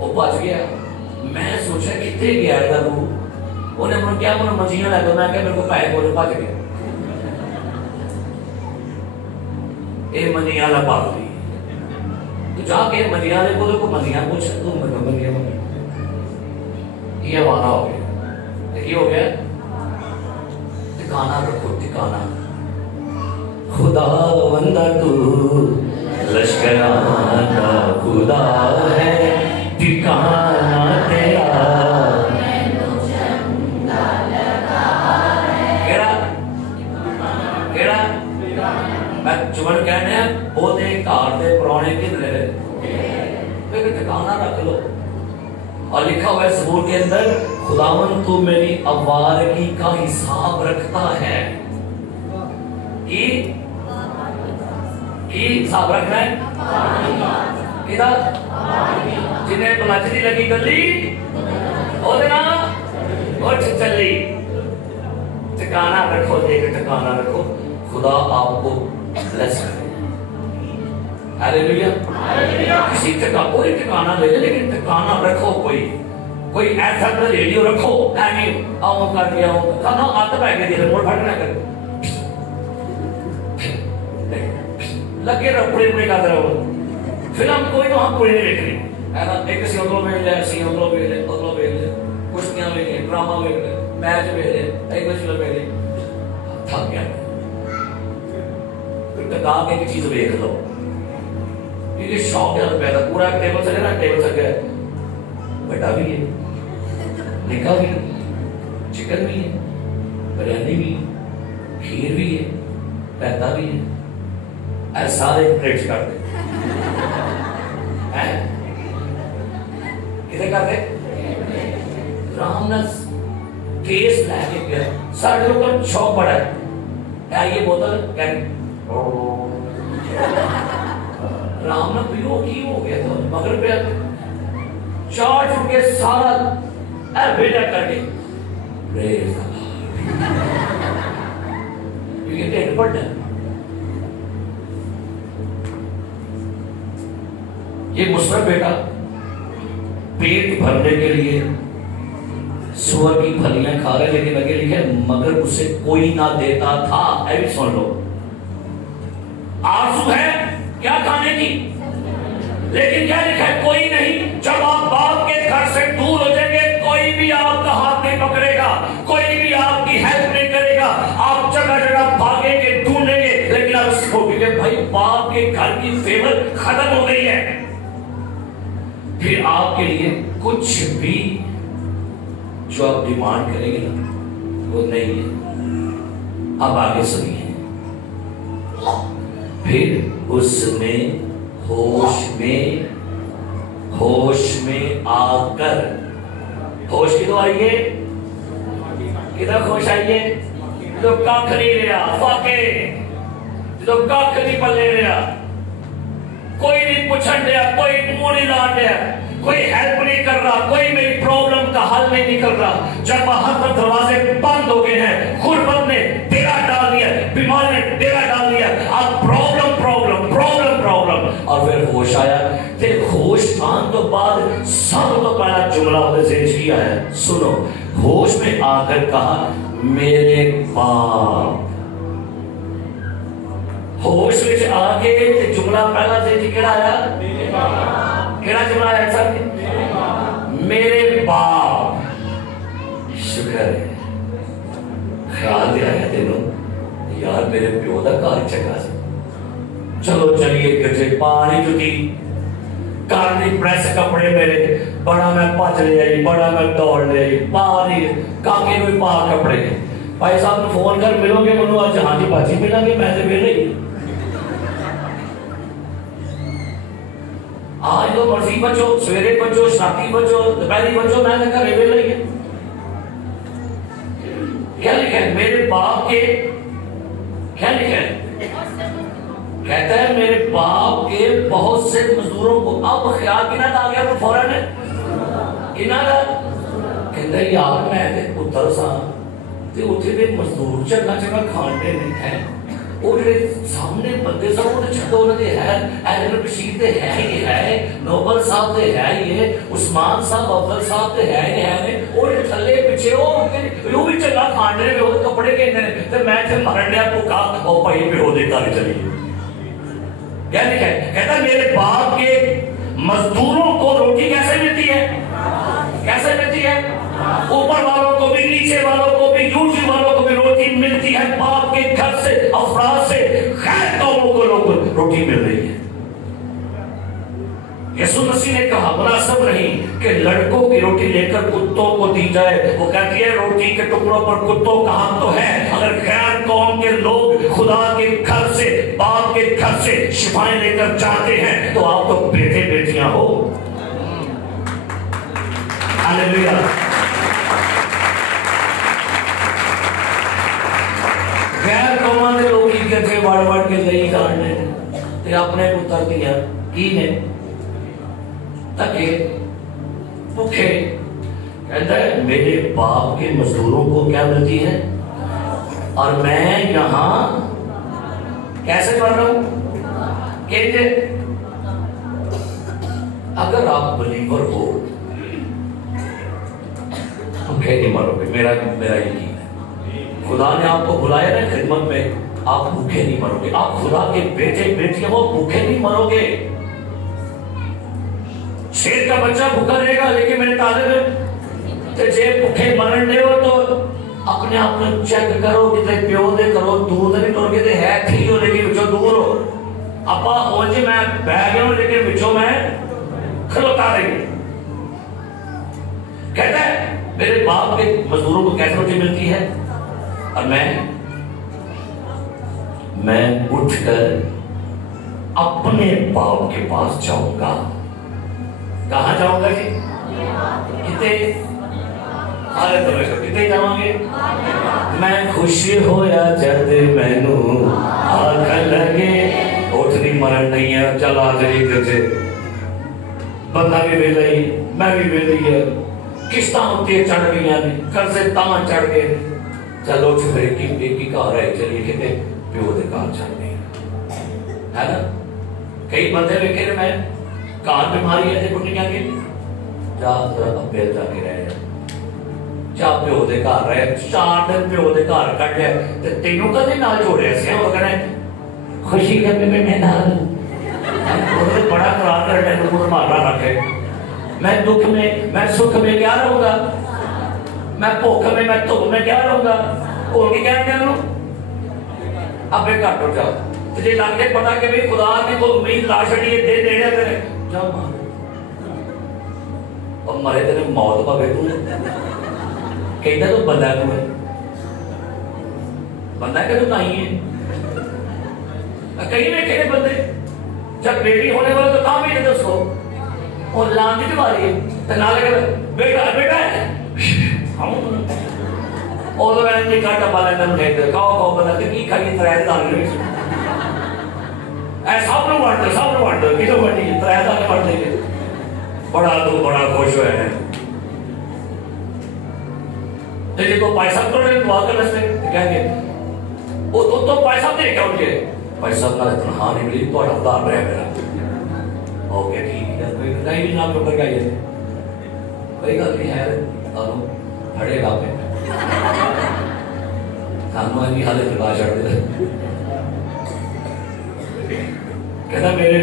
वो बच गया मैं सोचा कितने गया है रू उन्हें मन क्या मन मछलियां लगा मैं क्या मेरे को पैसे बोले बच गया ये मनिया ला पाल दी तो जाके मनिया ले बोले को मनिया पूछ तू मनिया ये वाला हो गया देखिए हो गया ठिकाना रखो ठिकाना खुदा बंदा तू लश्कराना खुदा है ठिकाना तेरा केड़ा केड़ा मैं जुमन कहने बोते कार दे पुराने किधर है ठिकाना रख लो और लिखा हुआ है ज़बूर के अंदर खुदावन तू मेरी अवारगी का हिसाब रखता है कि हिसाब रखना है किधर जिन्हें बलाचरी लगी गली और ना उठ चली ठिकाना रखो देख ठिकाना रखो खुदा आपको ब्लेस करे हालेलुया किसी का कोई ठिकाना ले लेकिन ठिकाना रखो कोई ऐसा रेडियो रखो नहीं आओ कर दिया खाना आते बैठ के रिमोट फटना कर लगे रहो पूरे का तरह फिल्म कोई तो हम पूरी नहीं देख रही है ना एक सी उधरों में ले सी उधरों में ले कुश्तियां में ले ड्रामा में ले मैच में ले इंग्लिश फिल्म में ले थक गया फिर टका के एक चीज देख लो क्योंकि शौक है पैदा पूरा टेबल सजे ना टेबल सज गया बड़ा भी है निका भी है चिकन भी है बिरयानी भी है खीर भी है पैदा भी है ऐसे सारे प्लेट्स कर दे किधर कर दे रामनाथ केस लाके गया सारे लोगों का शौक बड़ा है ये बोतल क्या राम ने पियो की हो गया था मगर पे चार छुट के सारा बेटा करके क्योंकि टेंट पड़ ये मुस्लिम बेटा पेट भरने के लिए सुअर की फलियां खा रहे लेकिन लगे लिखे मगर उसे कोई ना देता था। ऐसे सुन लो आरज़ू है क्या खाने की लेकिन क्या लिखा है कोई नहीं। जब आप बाप के घर से दूर हो जाएंगे कोई भी आपका हाथ नहीं पकड़ेगा कोई भी आपकी हेल्प नहीं करेगा आप जगह जगह भागेंगे ढूंढेंगे लेकिन आप सोचेंगे भाई बाप के घर की फेवर खत्म हो गई है फिर आपके लिए कुछ भी जो आप डिमांड करेंगे ना वो नहीं है। अब आगे सुनिए फिर उसने होश में आकर होश की तो आइए किधर होश आइए जो कख नहीं रहा फाके जो कख नहीं पल्ले रहा कोई नहीं पूछन दिया कोई मुंह नहीं लान दिया कोई हेल्प नहीं कर रहा कोई मेरी प्रॉब्लम का हल नहीं निकल रहा। जब वहां पर दरवाजे बंद हो गए हैं गुर्बत ने डेरा डाल दिया बीमारी ने डेरा डाल दिया अब प्रॉब्लम और फिर होश आया ते होश आने तो बाद सब तो पहला जुमला जिंदगी आया सुनो होश में आकर कहा मेरे बाप होश में आके ते जुमला पहला जिंदगी केड़ा आया केड़ा जुमला आया सब मेरे बाप शुक्र है ख्याल दिया है तेनों यार मेरे प्यो का घर चंगा सी चलो चलिए गिरजे पानी जुटी कारनी प्रेस कपड़े मेरे बड़ा मैं भज ले आई बड़ा मैं दौड़ ले आई पानी काके में पा कपड़े भाई साहब ने फोन कर मिलोगे मनु आज हाँ जी बाजी मिलेंगे पैसे मिल रही आज जो मर्जी बचो, सवेरे बचो, शादी बचो, दोपहरी बचो, मैं घर वेले ही क्या लिखा है? मेरे बाप के क्या लिखा है? कहता है मेरे बाप के बहुत से मजदूरों को। अब ख्याल किना आ गया तो फौरन किना का कहता यार मैं ते पुत्र सा ते उत्थे दे मजदूर चंगा चंगा खाने नहीं है। और ਜਿਹੜੇ ਸਾਹਮਣੇ ਬੰਦੇ ਸਭ ਉਹਦੇ ਛੱਡੋ, ਉਹਨਾਂ ਦੇ ਹੈ ਐਡਰ ਬਸ਼ੀਰ ਤੇ ਹੈ ਹੀ ਹੈ, ਨੋਬਲ ਸਾਹਿਬ ਤੇ ਹੈ ਹੀ ਹੈ, ਉਸਮਾਨ ਸਾਹਿਬ ਅਫਜ਼ਲ ਸਾਹਿਬ ਤੇ ਹੈ ਹੀ ਹੈ ਨੇ। ਉਹ ਥੱਲੇ ਪਿੱਛੇ ਉਹ ਵੀ ਚੰਗਾ ਖਾਣ ਰਹੇ, ਉਹ ਕੱਪੜੇ ਕਹਿੰਦੇ ਨੇ ਤੇ ਮੈਂ ਇੱਥੇ ਮਰਨ ਡਿਆ ਭੁੱਖਾ। ਉਹ ਭਾਈ ਪਿਓ ਦੇ ਘਰ ਚਲੀਏ। क्या लिखा है? कहता मेरे बाप के मजदूरों को रोटी कैसे मिलती है? कैसे मिलती है? ऊपर वालों को भी, नीचे वालों को भी, यूटी वालों को भी रोटी मिलती है। बाप के घर से, अफराद से खैर कौमों को रोटी मिल रही है। यीशु मसीह ने कहा मुनासिब नहीं कि लड़कों की रोटी लेकर कुत्तों को दी जाए। वो कहती है रोटी के टुकड़ों पर कुत्तों का हाथ तो है। अगर गैर कौम के लोग खुदा के घर से, बाप के घर से शिफाएं लेकर जाते हैं तो आप तो बेटे बेटियां हो। हालेलुया। गैर कौमां के लोग की कहते वाड़ वाड़ के लई काटने ते अपने पुत्र दिया की ने तके भूखे। कहता है मेरे बाप के मजदूरों को क्या मिलती है और मैं यहां कैसे पढ़ रहा हूं? कहते अगर आप बिलीवर हो भूखे नहीं मरोगे। मेरा यकीन है। खुदा ने आपको बुलाया ना खिदमत में, आप भूखे नहीं मरोगे। आप खुदा के बेटे बेटियां हो, भूखे नहीं मरोगे। शेर का बच्चा भूखा रहेगा लेकिन मेरे ताले में तो जे भूखे मरण दे हो तो अपने आप को चेक करो कि प्यो दे करो दूर नहीं टुर के है ठीक हो लेकिन विचों दूर हो। अपा हो जी मैं बह गया हूं लेकिन विचों मैं खलोता रही। कहता है मेरे बाप के मजदूरों को कैसे रोटी मिलती है और मैं उठकर अपने बाप के पास जाऊंगा। कहां जाऊंगा जी? कितने कितने जाओगे? मैं खुशी होया जब मैनू आख लगे उठ नहीं मरण नहीं है। चल आ जाइए तुझे बंदा भी वेला ही, मैं भी वेली है। किस्तां उत्ते चढ़ गई ने, कर्जे तां चढ़ गए। चलो फिर एक ही घर है, चलिए कितने प्यो दे घर चलने है ना। कई बंदे वेखे ने मैं कार बीमारी है कुटिया के जा अब्बे जाके रहे जा प्यो दे घर रहे 4 दिन प्यो दे घर कट लिया ते तेनों कदे नाल जोड़िया सी। वो कहना खुशी करने में मैं नाल वो बड़ा करार करने को मारना रखे। मैं दुख में, मैं सुख में क्या रहूंगा? मैं भूख में, मैं धुप में क्या रहूंगा? और की कहने लो अबे घट हो जाओ जे लग जाए पता कि भाई खुदा ने कोई उम्मीद ला छड़ी दे देने तेरे जा मार और मरे तेरे मौत पवे तू कहता तू बंदा तू बंदा के तू नहीं है। कई में कई बंदे जब बेटी होने वाला तो काम ही नहीं उसको और लांदी दिवाली तो ना लगे बेटा बेटा है और तो मैंने नहीं काटा पाला तब कहते कहो बंदा की खाई तरह दाल सब लोग किलो बटी तरह दाल बढ़ देंगे बड़ा तो बड़ा खुश हुए हैं। तो पैसा तो दुआ करने से कहेंगे वो तो पैसा दे क्या उनके पैसा ना तनखा नहीं मिली तो उधार रहा मेरा ओके ठीक है कोई कहीं भी नाम नंबर का ये कोई गल नहीं है तानू फड़ेगा पे तानू अभी हाले दिखा छड़ दे। कहता मेरे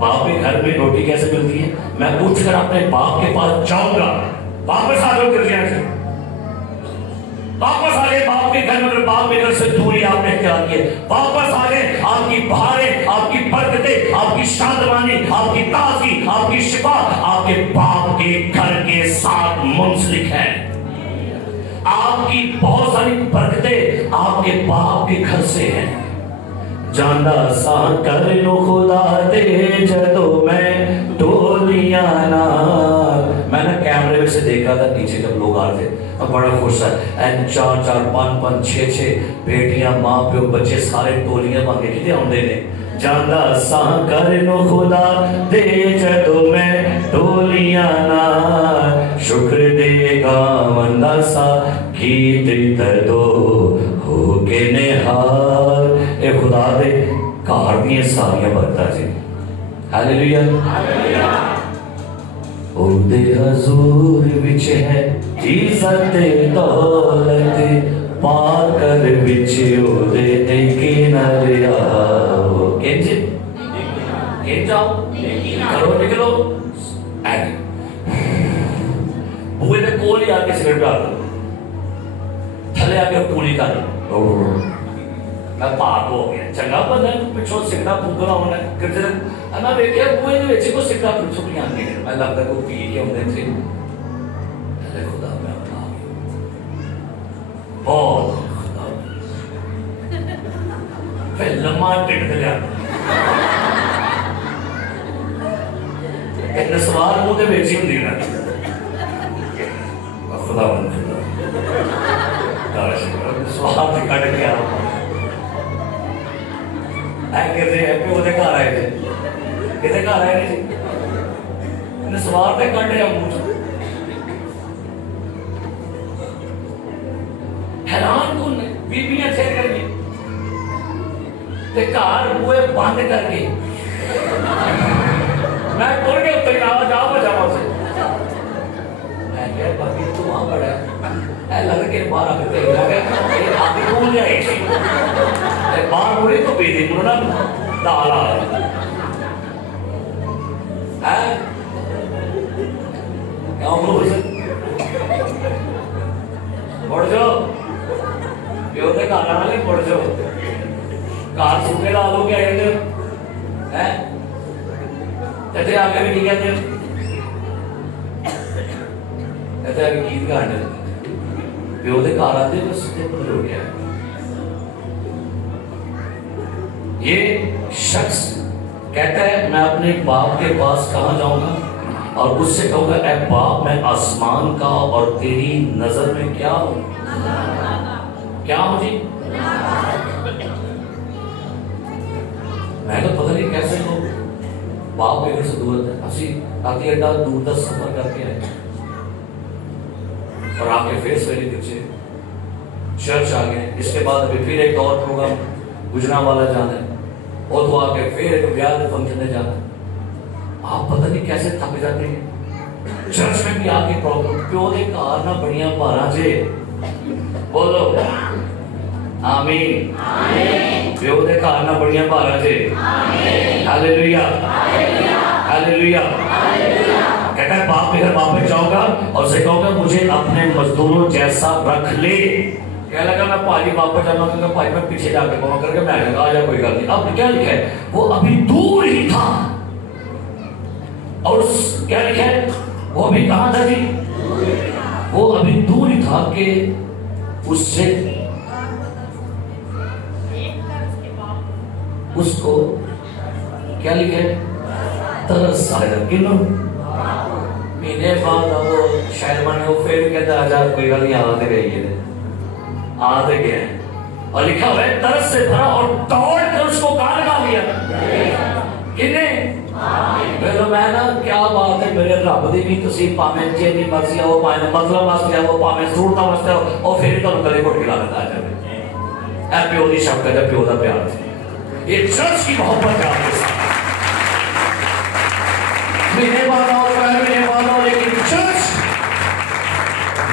बाप के घर में रोटी कैसे मिलती है? मैं उठकर अपने बाप के पास जाऊंगा। वापस आ जाओ गिरजिया से वापस आ गए बाप के घर में। बाप के घर से दूरी आपने क्या की है? वापस आ गए। आपकी बहारें, आपकी बरकतें, आपकी शांतवानी, आपकी ताजगी, आपकी शिफा आपके बाप के घर के साथ मुंसलिक है। आपकी बहुत सारी बरकतें आपके बाप के घर से हैं। जाना सा कर लो खुदा दे जदो मैं टोलिया ना। मैंने कैमरे में से देखा था नीचे जब लोग आ रहे थे, मैं बड़ा खुश था। एंड 4-4, 5-5, 6-6 बेटियां, माँ प्यो, बच्चे सारे टोलियां बन के कितने आਉਂਦੇ ने। जाना सा कर लो खुदा दे जदो मैं टोलिया ना, शुक्र देगा वंदा सा गीत तदो हो के निहार। ए खुदा दे घर दी सारियां बरकतां जी। Hallelujah hallelujah. ओदे हजूर विच है इज्जत दौलत, पार कर विच ओदे के नाल आओ। केंज जाओ करो निकलो आगे बुए दे कोल ही आके सिगरेट डाल दो, थले आके पूरी कर दो। मैं पाप हो गया चंगा बंदा पिछों सिगरेट फूकना होना किते ना देखिया बुए दे विच को सिगरेट पिछों भी आने मैं लगता को पी के होंदे थे। अरे खुदा मैं अपना बहुत खुदा फिर लम्मा टिक लिया एक सवाल मुंह दे विच ही हुंदी ना। खुदा बन सवाल से कट गया प्यो के घर आए थे कितने घर आए थे जी सवाल पे कट रहा मुंह हैरान कौन है बीबियां थे करके घर बुए बंद करके मैं टुर के उत्तर जाओ बजावा से मैं क्या बाकी तू वहां पड़ा है लग के बाहर आके ये आगे कौन जाए बाहर मुड़े तो बेदी मुड़ा डाला है क्या बोल बढ़ जाओ प्यो के घर वाले बढ़ जाओ घर सूखे ला लो क्या कहते हैं इतने आगे भी नहीं कहते इतने आगे गीत गाने प्यो के घर आते बस पता हो गया। ये शख्स कहता है मैं अपने बाप के पास कहाँ जाऊंगा और उससे कहूंगा ऐ बाप मैं आसमान का और तेरी नजर में क्या हूं, क्या हूं जी। मैं तो पता नहीं कैसे लोग बाप के घर से दूर है असी आधी अड्डा दूर का सफर करके आए और आपके फेस वैली पीछे चर्च आ गए। इसके बाद अभी फिर एक और प्रोग्राम गुजरांवाला जाना है और तो आके फिर एक ब्याह फंक्शन में जाना है। आप पता नहीं कैसे थक जाते हैं। चर्च में भी आके प्रॉब्लम प्यो दे घर ना बढ़िया भारा जे बोलो आमीन प्यो दे घर ना बढ़िया भारा जे हालेलुया हालेलुया। कहता है बाप के घर वापस जाऊंगा और उसे कहूंगा मुझे अपने मजदूरों जैसा रख ले। क्या लगा मैं भाजी वापस जाना क्योंकि भाई मैं पीछे जाके फोन करके मैं लगा आ जा कोई गल नहीं। अब क्या लिखा है वो अभी दूर ही था और क्या लिखा है वो अभी कहां था जी वो अभी दूर ही था कि उससे उसको क्या लिखा है तरस आया किलो महीने बाद वो शायद मैंने वो फिर कहता आजाद कोई गल नहीं आते गई आते गए और लिखा हुआ है तरस से भरा और दौड़ कर उसको कहां लगा लिया किने मेरे मैं ना क्या बात है मेरे रब दी भी तुसी भावें जिन्नी मर्जी आओ भावें मतलब वास्ते आओ भावें जरूरतां वास्ते आओ और फिर तुहानू गले घुट के ला देता जाए। ए प्यो दी शफकत है प्यो दा प्यार ये चर्च की मोहब्बत है आपके साथ महीने बाद आओ महीने बाद आओ लेकिन चर्च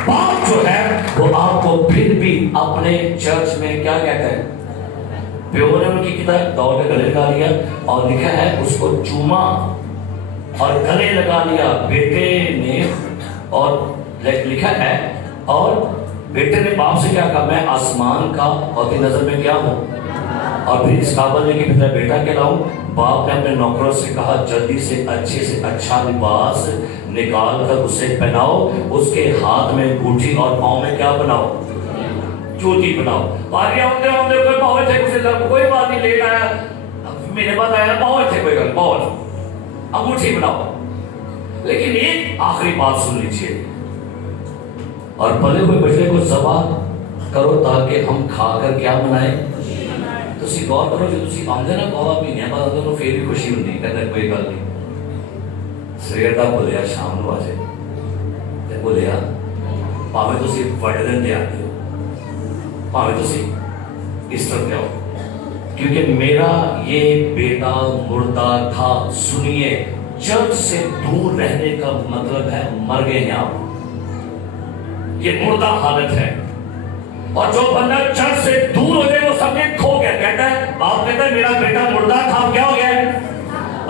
बाप जो है वो आपको फिर भी अपने चर्च में क्या कहता है प्यो ने उनकी किताब दौड़ के गले लगा लिया और लिखा है उसको चूमा और गले लगा लिया बेटे ने और लिखा है और बेटे ने बाप से क्या कहा मैं आसमान का और तेरी नजर में क्या हूं और फिर इस काबल ने कि पिता बेटा कहलाऊं। बाप ने अपने नौकरों से कहा जल्दी से अच्छा लिबास निकाल कर उसे पहनाओ उसके हाथ में अंगूठी और पांव में क्या बनाओ ज्योति बनाओ। पारी आते आते कोई पावे थे कुछ कोई बात नहीं, लेट आया मेरे बाद आया पावे थे कोई गल पावर अंगूठी बनाओ। लेकिन एक आखिरी बात सुन लीजिए, और पले हुए बछड़े को ज़बह करो ताकि हम खाकर क्या मनाए। तुसी गौर करो, जो तुसी आंदे ना बाबा महीने बाद आंदे फिर भी खुशी होती, कहते कोई गल नहीं सवेर का बोलिया शाम को आ जाए ते बोलिया भावें तुसी बड़े दिन दे आते हो भावें तुसी इस तरह दे आओ, क्योंकि मेरा ये बेटा मुर्दा था। सुनिए, चर्च से दूर रहने का मतलब है मर गए हैं आप, ये मुर्दा हालत है। और जो बंदा चर्च से दूर हो जाए वो सब खो गया। कहता है बाप कहता है मेरा बेटा मुर्दा था अब क्या हो गया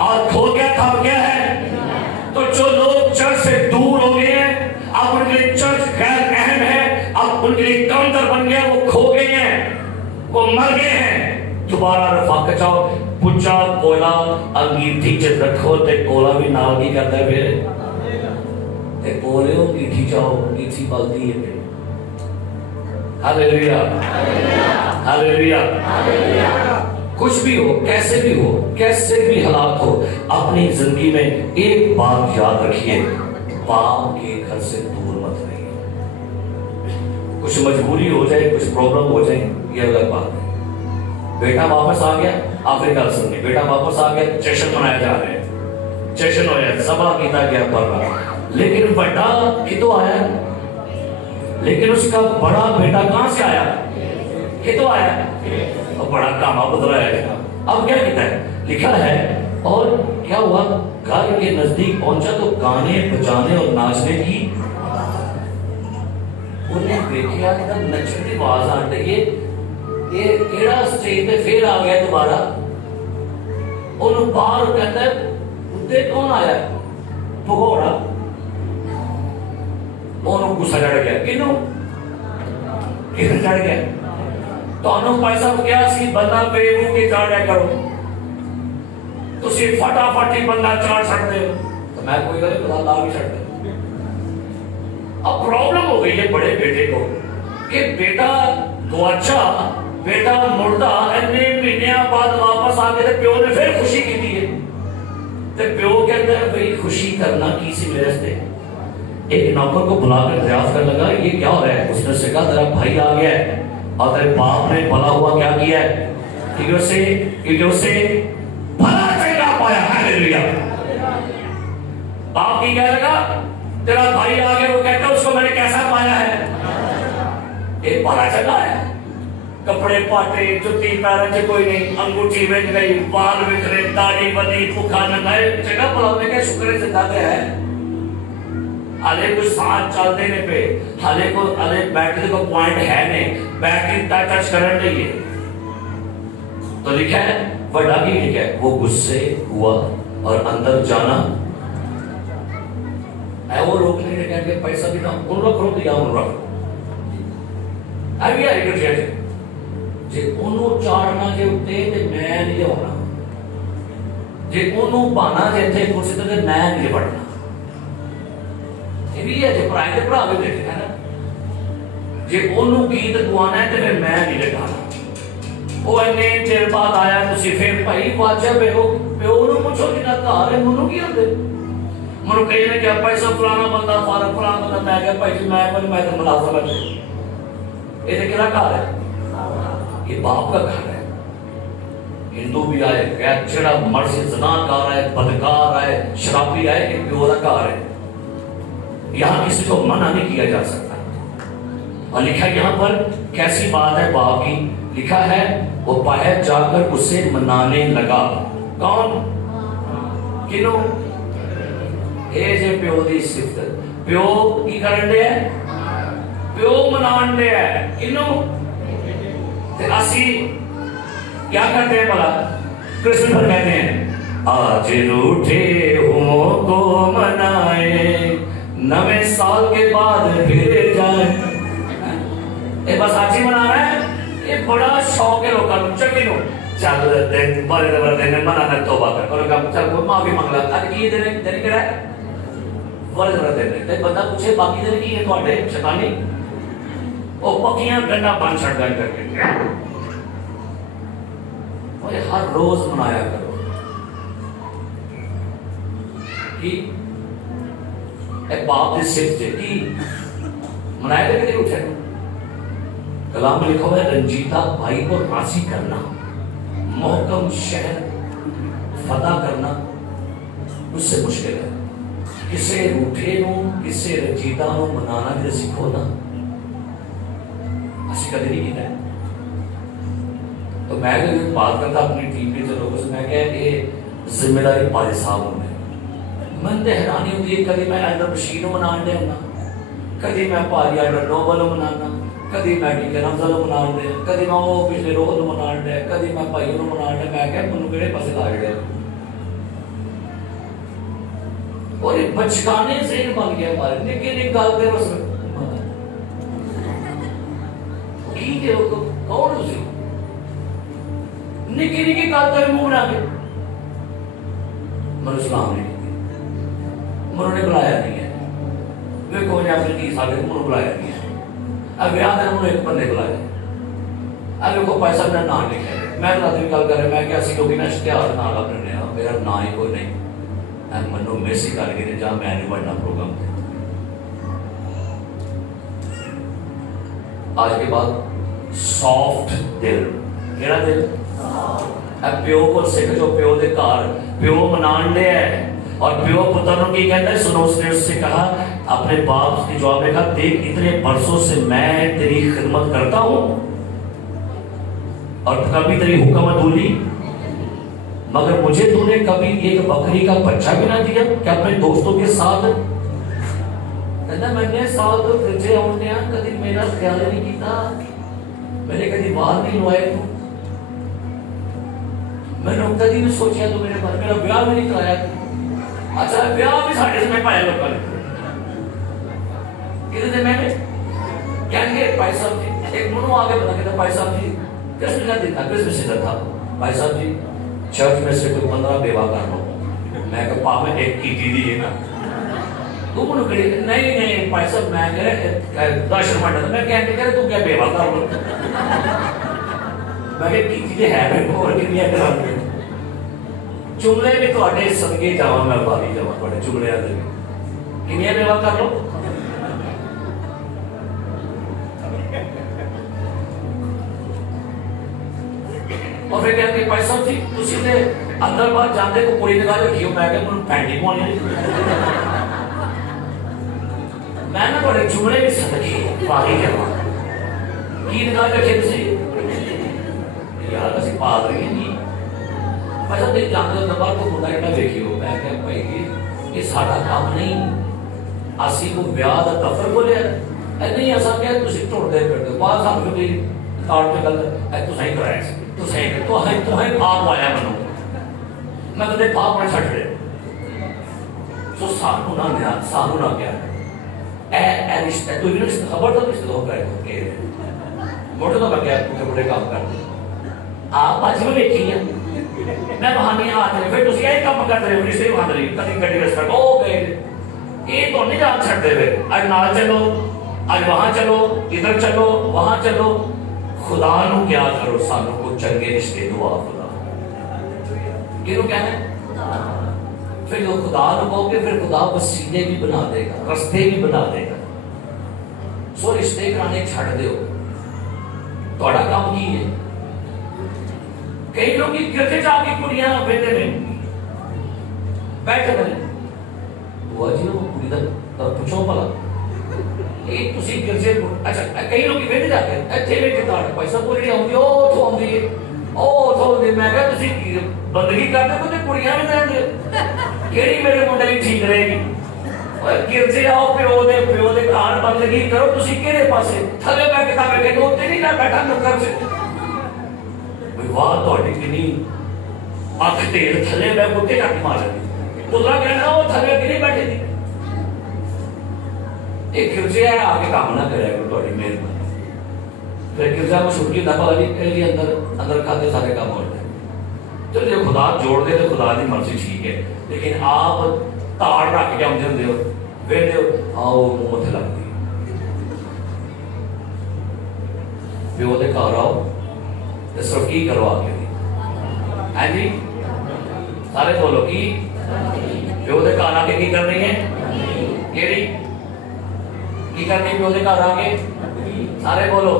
और खो गया था अब क्या है। तो जो लोग चर्च से दूर हो गए हैं, अब उनके लिए चर्च गैर अहम है, अब उनके लिए काउंटर बन गया, वो खो गए हैं, वो मर गए हैं। दोबारा रफाक जाओ, पुच्चा कोला अंगीठी च रखो ते कोला भी नाल नहीं करता फिर ते कोले अंगीठी जाओ अंगीठी बलती है। Hallelujah hallelujah. कुछ भी हो, कैसे भी हो, कैसे भी हालात हो, अपनी जिंदगी में एक बात याद रखिए, बाप के घर से दूर मत रहिए। कुछ मजबूरी हो जाए, कुछ प्रॉब्लम हो जाए, ये अलग बात है। बेटा वापस आ गया, आखिरी गल सुनिए, बेटा वापस आ गया, जश्न मनाया जा रहा है, जश्न होया, ज़बह किया गया बर्रा। लेकिन बड़ा कितों आया, लेकिन उसका बड़ा बेटा कहां से आया, कितों आया, और बड़ा कामा बदला है। अब क्या कहता है, लिखा है और क्या हुआ, घर के नजदीक पहुंचा तो गाने बजाने और नाचने की उन्हें देखा, नचने की आवाज आ रही है। ये केड़ा स्टेज पे फिर आ गया दोबारा, उन बाहर कहता है उत्ते कौन आया, भगोड़ा। उन्होंने गुस्सा चढ़ गया, किनू किन चढ़ गया, तो भाई साहब क्या सी बंदा बेवकूफ के चाड़ा करो, तुसी फटाफट ही बंदा चाड़ सकते हो, तो मैं कोई गल पता ला भी सकता। अब प्रॉब्लम हो गई है बड़े बेटे को कि बेटा गुआचा, बेटा मुर्दा, इतने महीने बाद वापस आके ते प्यो ने फिर खुशी की है। ते प्यो कहता है भाई खुशी करना की सी मेरे से। एक नौकर को बुलाकर दरियाफ्त करने लगा, ये क्या हो रहा है। उसने से कहा तेरा भाई आ गया है और तेरे बाप ने भला हुआ क्या किया है, क्योंकि उसे भला चंगा पाया। हालेलुया। बाप की क्या लगा, तेरा भाई आ गया, वो कहता है उसको मैंने कैसा पाया है, एक भला चंगा है, कपड़े पाटे, जुत्ती पैरों से कोई नहीं, अंगूठी बिक गई, बाल बिखरे, दाढ़ी बनी, भूखा नंगा, जगह बुलाने के शुक्र से ज्यादा है। हाले कुछ साथ चलते ने पे, हाले बैटरी को पॉइंट है नहीं, बैटरी टच करने नहीं है। तो लिखा है बड़ा की लिखा है, वो गुस्से हुआ और अंदर जाना है। वो लोग नहीं कहेंगे पैसा भी ना उन रखो दिया उन रखो अभी आई कर जे ओनू चाड़ना जे उत्ते ते मैं नहीं होना, जे ओनू बाना जे थे कुछ ते मैं नहीं पढ़ना। ये भी है जे पराए ते भरा भी देखे है ना, जे ओनू गीत गुआना है ते फिर मैं नहीं लगाना। वो इन्ने चिर बाद आया, तुसी फिर भाई वाचा बेहो प्यो नू पूछो कि ना घर है मनु की होंदे, मनु कही ने क्या पैसा फलाना बंदा फारक फलाना बंदा, मैं क्या भाई मैं तो मुलाजम है, ये केड़ा घर है, ये बाप का घर है। हिंदू भी आए, गैर मर्द से ज़नाकार आए, बदकार आए, शराबी आए, ये प्यो का घर है। यहाँ किसी को मना नहीं किया जा सकता। और लिखा यहाँ पर कैसी बात है बाप की, लिखा है वो बाहर जाकर उसे मनाने लगा। कौन, किनो, ए जे प्यो दी सिफत, प्यो की करन दे है, प्यो मनान दे है, किनो असी क्या करते हैं भला, कृष्ण पर कहते हैं आज रूठे हुओं को मनाए, नवे साल के बाद फिर जाए। ये बस आज ही मना रहा है, ये बड़ा शौक है लोगों को। चलो चल दिन बड़े दिन मनाना, तौबा कर और चल कोई माफी मांगला, आज ये दिन केड़ा है, बड़े दिन ते बंदा पूछे बाकी दिन की है, थोड़े शैतानी वो पक्कियां गन्ना बन छड़ता करके हर रोज मनाया करो कि बाप की सिर्फ की मनाया तो कभी उठे। कलाम में लिखा हुआ है रंजीता भाई को राजी करना, मोहकम शहर फतह करना उससे मुश्किल है। किसे रूठे नो किसे रंजीता नो मनाना जो सीखो ना असं कभी नहीं किया। तो मैं बात करता अपनी टीम के जो लोगों से, मैं क्या ये जिम्मेदारी पाले साहब होने मन तो हैरानी होती है। कभी मैं अंडर मशीनों मना दे होना, कभी मैं पाली अंडर नोबल मनाना, कभी मैं टीके नमजा मना दे, कभी मैं वो पिछले रोज मना दे, कभी मैं भाइयों मना दे। मैं क्या तुम किहड़े पासे ला गए और एक बचकाने से बन गया हमारे निके निके गल दे बस की के कौन उसी निकी निकी गल का मुंह बना के मैंने सलाम नहीं की, उन्होंने बुलाया नहीं है। वे कोई अपनी धी साढ़े को बुलाया नहीं है। अब ब्याह ने उन्होंने एक बंदे बुलाया, अब देखो पैसा मेरा नाम लिखा है। मैं रात में गल कर रहा, मैं क्या सी लोग इश्तिहार नाल अपने मेरा ना ही कोई नहीं मनो मेसी करके जा मैं नहीं बढ़ना प्रोग्राम थे। आज के बाद सॉफ्ट दिल, केड़ा दिल प्यो को सिख जो प्यो दे घर प्यो मनान ले है और प्यो पुत्र को की कहता है सुनो। उसने उससे कहा अपने बाप के जवाब में कहा देख इतने बरसों से मैं तेरी खिदमत करता हूं और कभी तेरी हुक्म अधूरी, मगर मुझे तूने कभी एक बकरी का बच्चा भी ना दिया क्या अपने दोस्तों के साथ। कहता मैंने साल तो फ्रिजे होने कभी मेरा ख्याल नहीं किया, मैंने कभी बाहर नहीं लुआए तू, मैंने कभी भी सोचा तो मेरे घर मेरा ब्याह भी नहीं कराया। अच्छा ब्याह भी साढ़े से मैं पाया लोगों ने कितने मैंने क्या भाई साहब जी एक मुनो आगे बता के भाई साहब जी कृष्ण का दिन था, कृष्ण से था भाई साहब जी चर्च में से कोई 15 बेवा कर लो। मैं कहा पापा एक की दीदी है ना तुम नहीं नहीं भाई साहब मैं कह दर्शन मंडल मैं कह तू क्या बेवा कर लो। मैं की चीजें है मैं और कितनी करा चुमले भी थोड़े सदके जावा मैं बारी जावा थोड़े चुमले आते कितनी बेवा कर लो। और फिर कहते भाई साहब जी तुसी ते अंदर बाहर जाते को कुड़ी निकाल रखियो। मैं क्या मैं पैंटी पानी मैं ना बड़े चुमड़े भी सदके बारी जावा की निकाल रखे तुसी यार असि पाल रही नहीं मैं सब ते जाते दरबार को मुंडा जेड़ा देखियो। मैं क्या भाई ये साडा काम नहीं असि को ब्याह दा तफर बोलिया नहीं असा क्या तुसी ढोड़दे फिरदे बाहर सानू कोई कार्ड पे गल है तुसां ही कराया तो सही कर तो है पाप आया मनो मैं तो पाप ने छड़ रहे सो सानू ना ध्यान सानू ना क्या ए रिश्ता तो भी खबर तो रिश्ते हो गए के मोटे तो क्या तू बड़े काम कर आप आज में देखी है मैं बहाने आ रहे फिर तुसी यही काम कर रहे हो रिश्ते बहाने रही कभी कभी रिश्ता हो गए ये तो नहीं जान छड़ दे आज नाल चलो आज वहां चलो इधर चलो वहां चलो। खुदा नु क्या करो सानू को चंगे रिश्ते दुआ खुदा किनु कहना फिर जो खुदा नु कहोगे फिर खुदा वसीले भी बना देगा रास्ते भी बना देगा। सो रिश्ते कराने छड़ दो थोड़ा काम की है। कई लोग गिरते जाके कुड़ियां बेटे में बैठे रहे बुआ जी वो कुड़ी का पूछो भला एक तुसी गिरजे अच्छा कई लोग वेंदे जाते ਇੱਥੇ ਵੇਖ ਕੇ ਤਾਂ ਪੈਸਾ ਪੂਰੀ ਆਉਂਦੀ ਉਹ ਤੋਂ ਆਉਂਦੀ ਮੈਂ ਕਿਹਾ ਤੁਸੀਂ ਬੰਦਗੀ ਕਰਦੇ ਹੋ ਤੇ ਕੁੜੀਆਂ ਵੀ ਰਹਿੰਦੇ ਕਿਹੜੀ ਮੇਰੇ ਮੁੰਡੇ ਦੀ ਠੀਕ ਰਹੇਗੀ ਓਏ गिरजे आओ ਪਿਓ ਦੇ ਘਰ ਬੰਦਗੀ ਕਰੋ ਤੁਸੀਂ ਕਿਹੜੇ ਪਾਸੇ ਥੱਲੇ ਬੈਠ ਕੇ ਤਾਂ ਵੇਖੇ ਉੱਤੇ ਨਹੀਂ ਨਾ ਬੈਠਾ ਨੁਕਰ ਸੇ ਵਿਵਾਹ ਤੁਹਾਡੀ ਕਿੰਨੀ ਅੱਖ ਤੇਲ ਥੱਲੇ ਬੈ ਉੱਤੇ ਰੱਖ ਮਾਰਦੀ ਤੁਲਾ ਕਹਿਣਾ ਉਹ ਥੱਲੇ ਕਿਹੜੀ ਬੈਠੇ ਦੀ एक गिरजे है आगे काम ना करे थोड़ी मेहरबानी फिर गिरजा को छुट्टी ना पता नहीं अंदर अंदर खाते सारे काम होते हैं। तो जो खुदा जोड़ दे तो खुदा की मर्जी ठीक है लेकिन आप ताड़ रख के आते होंगे हो वेंदे हो आओ मुंह मथे लगती प्यो के घर आओ तो सिर्फ की करो आके है जी, सारे बोलो की प्यो के घर आके की करनी है, केड़ी की करनी प्यो के घर आके, सारे बोलो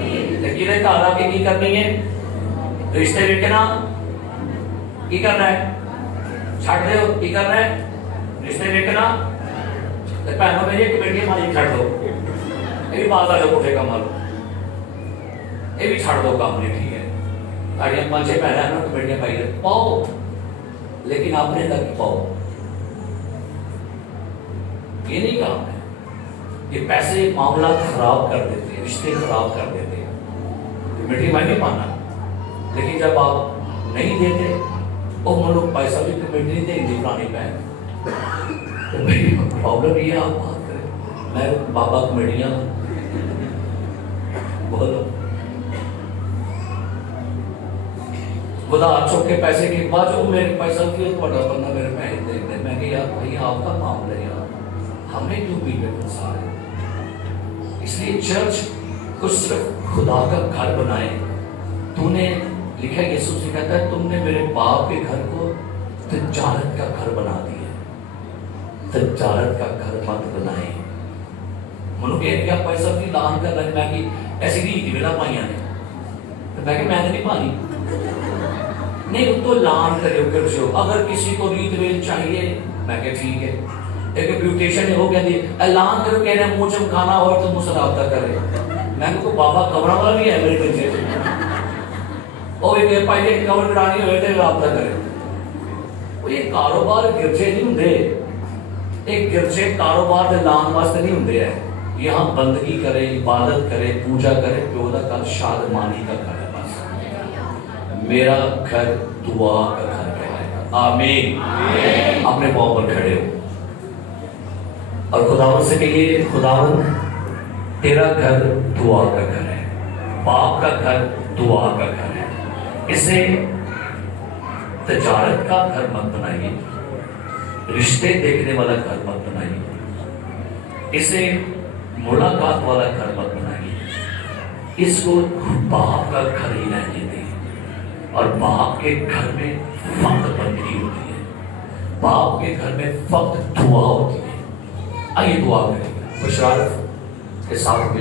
कि घर आके की करनी है, रिश्ते वेखना की करना है, छड़ दो की करना है, रिश्ते वेखना भैनों मेरी कमेटी मारी छड़ दो, ये भी बात आ जाओ पुठे काम लो, ये भी छड़ दो काम नहीं ठीक है, साड़ियां 5-6 भैन है ना कमेटियां पाई पाओ, लेकिन अपने तक पाओ, ये नहीं काम है। ये पैसे मामला खराब कर देते हैं, रिश्ते खराब कर देते हैं। कमेटी मैं नहीं माना, लेकिन जब आप नहीं देते वो मनो पैसा भी कमेटी नहीं देगी पुरानी बहन, तो मेरी प्रॉब्लम ये आप बात करें, मैं बाबा कमेटियां बोलो उधार चौके पैसे के बाद जो मेरे पैसा की बड़ा बंदा मेरे पैसे दे दे, मैं यार भाई आपका मामला है यार, हमें क्यों बीच में फंसा है। इसलिए चर्च को सिर्फ खुदा का घर बनाए। तूने लिखा यीशु से कहता है तुमने मेरे बाप के घर को तिजारत का घर बना दिया, तिजारत का घर मत बनाए। मनु कह क्या पैसा की दान कर रहे, मैं कि ऐसी रीति मेरा पाइया ने, तो मैं कि मैंने नहीं पानी नहीं तो लान करो कर जो, अगर किसी को रीत वेल चाहिए मैं कह ठीक है, एक ब्यूटिशियन है वो कहती ऐलान करो कह रहे मुंह चमकाना और तुम मुझसे राब्ता करे, मैं को बाबा कमरा वाला भी है मेरे पीछे, और एक पहले कवर करानी हो तो राब्ता करे। वो ये कारोबार गिरजे नहीं होंगे, एक गिरजे कारोबार के लान वास्ते नहीं होंगे है, यहाँ बंदगी करे, इबादत करे, पूजा करे, प्यो का घर शादमानी का घर है। बस मेरा घर दुआ का घर कहलाएगा। आमीन। अपने पांव पर खड़े हो और खुदावन से कहिए खुदावन तेरा घर दुआ का घर है, बाप का घर दुआ का घर है, इसे तिजारत का घर मत बनाइए, रिश्ते देखने वाला घर मत बनाइए, इसे मुलाकात वाला घर मत बनाइए, इसको बाप का घर ही रहने दें। और बाप के घर में फक्त बंदगी होती है, बाप के घर में फक्त दुआ होती है। आइए दुआ करेंगे, बशरारत के साथ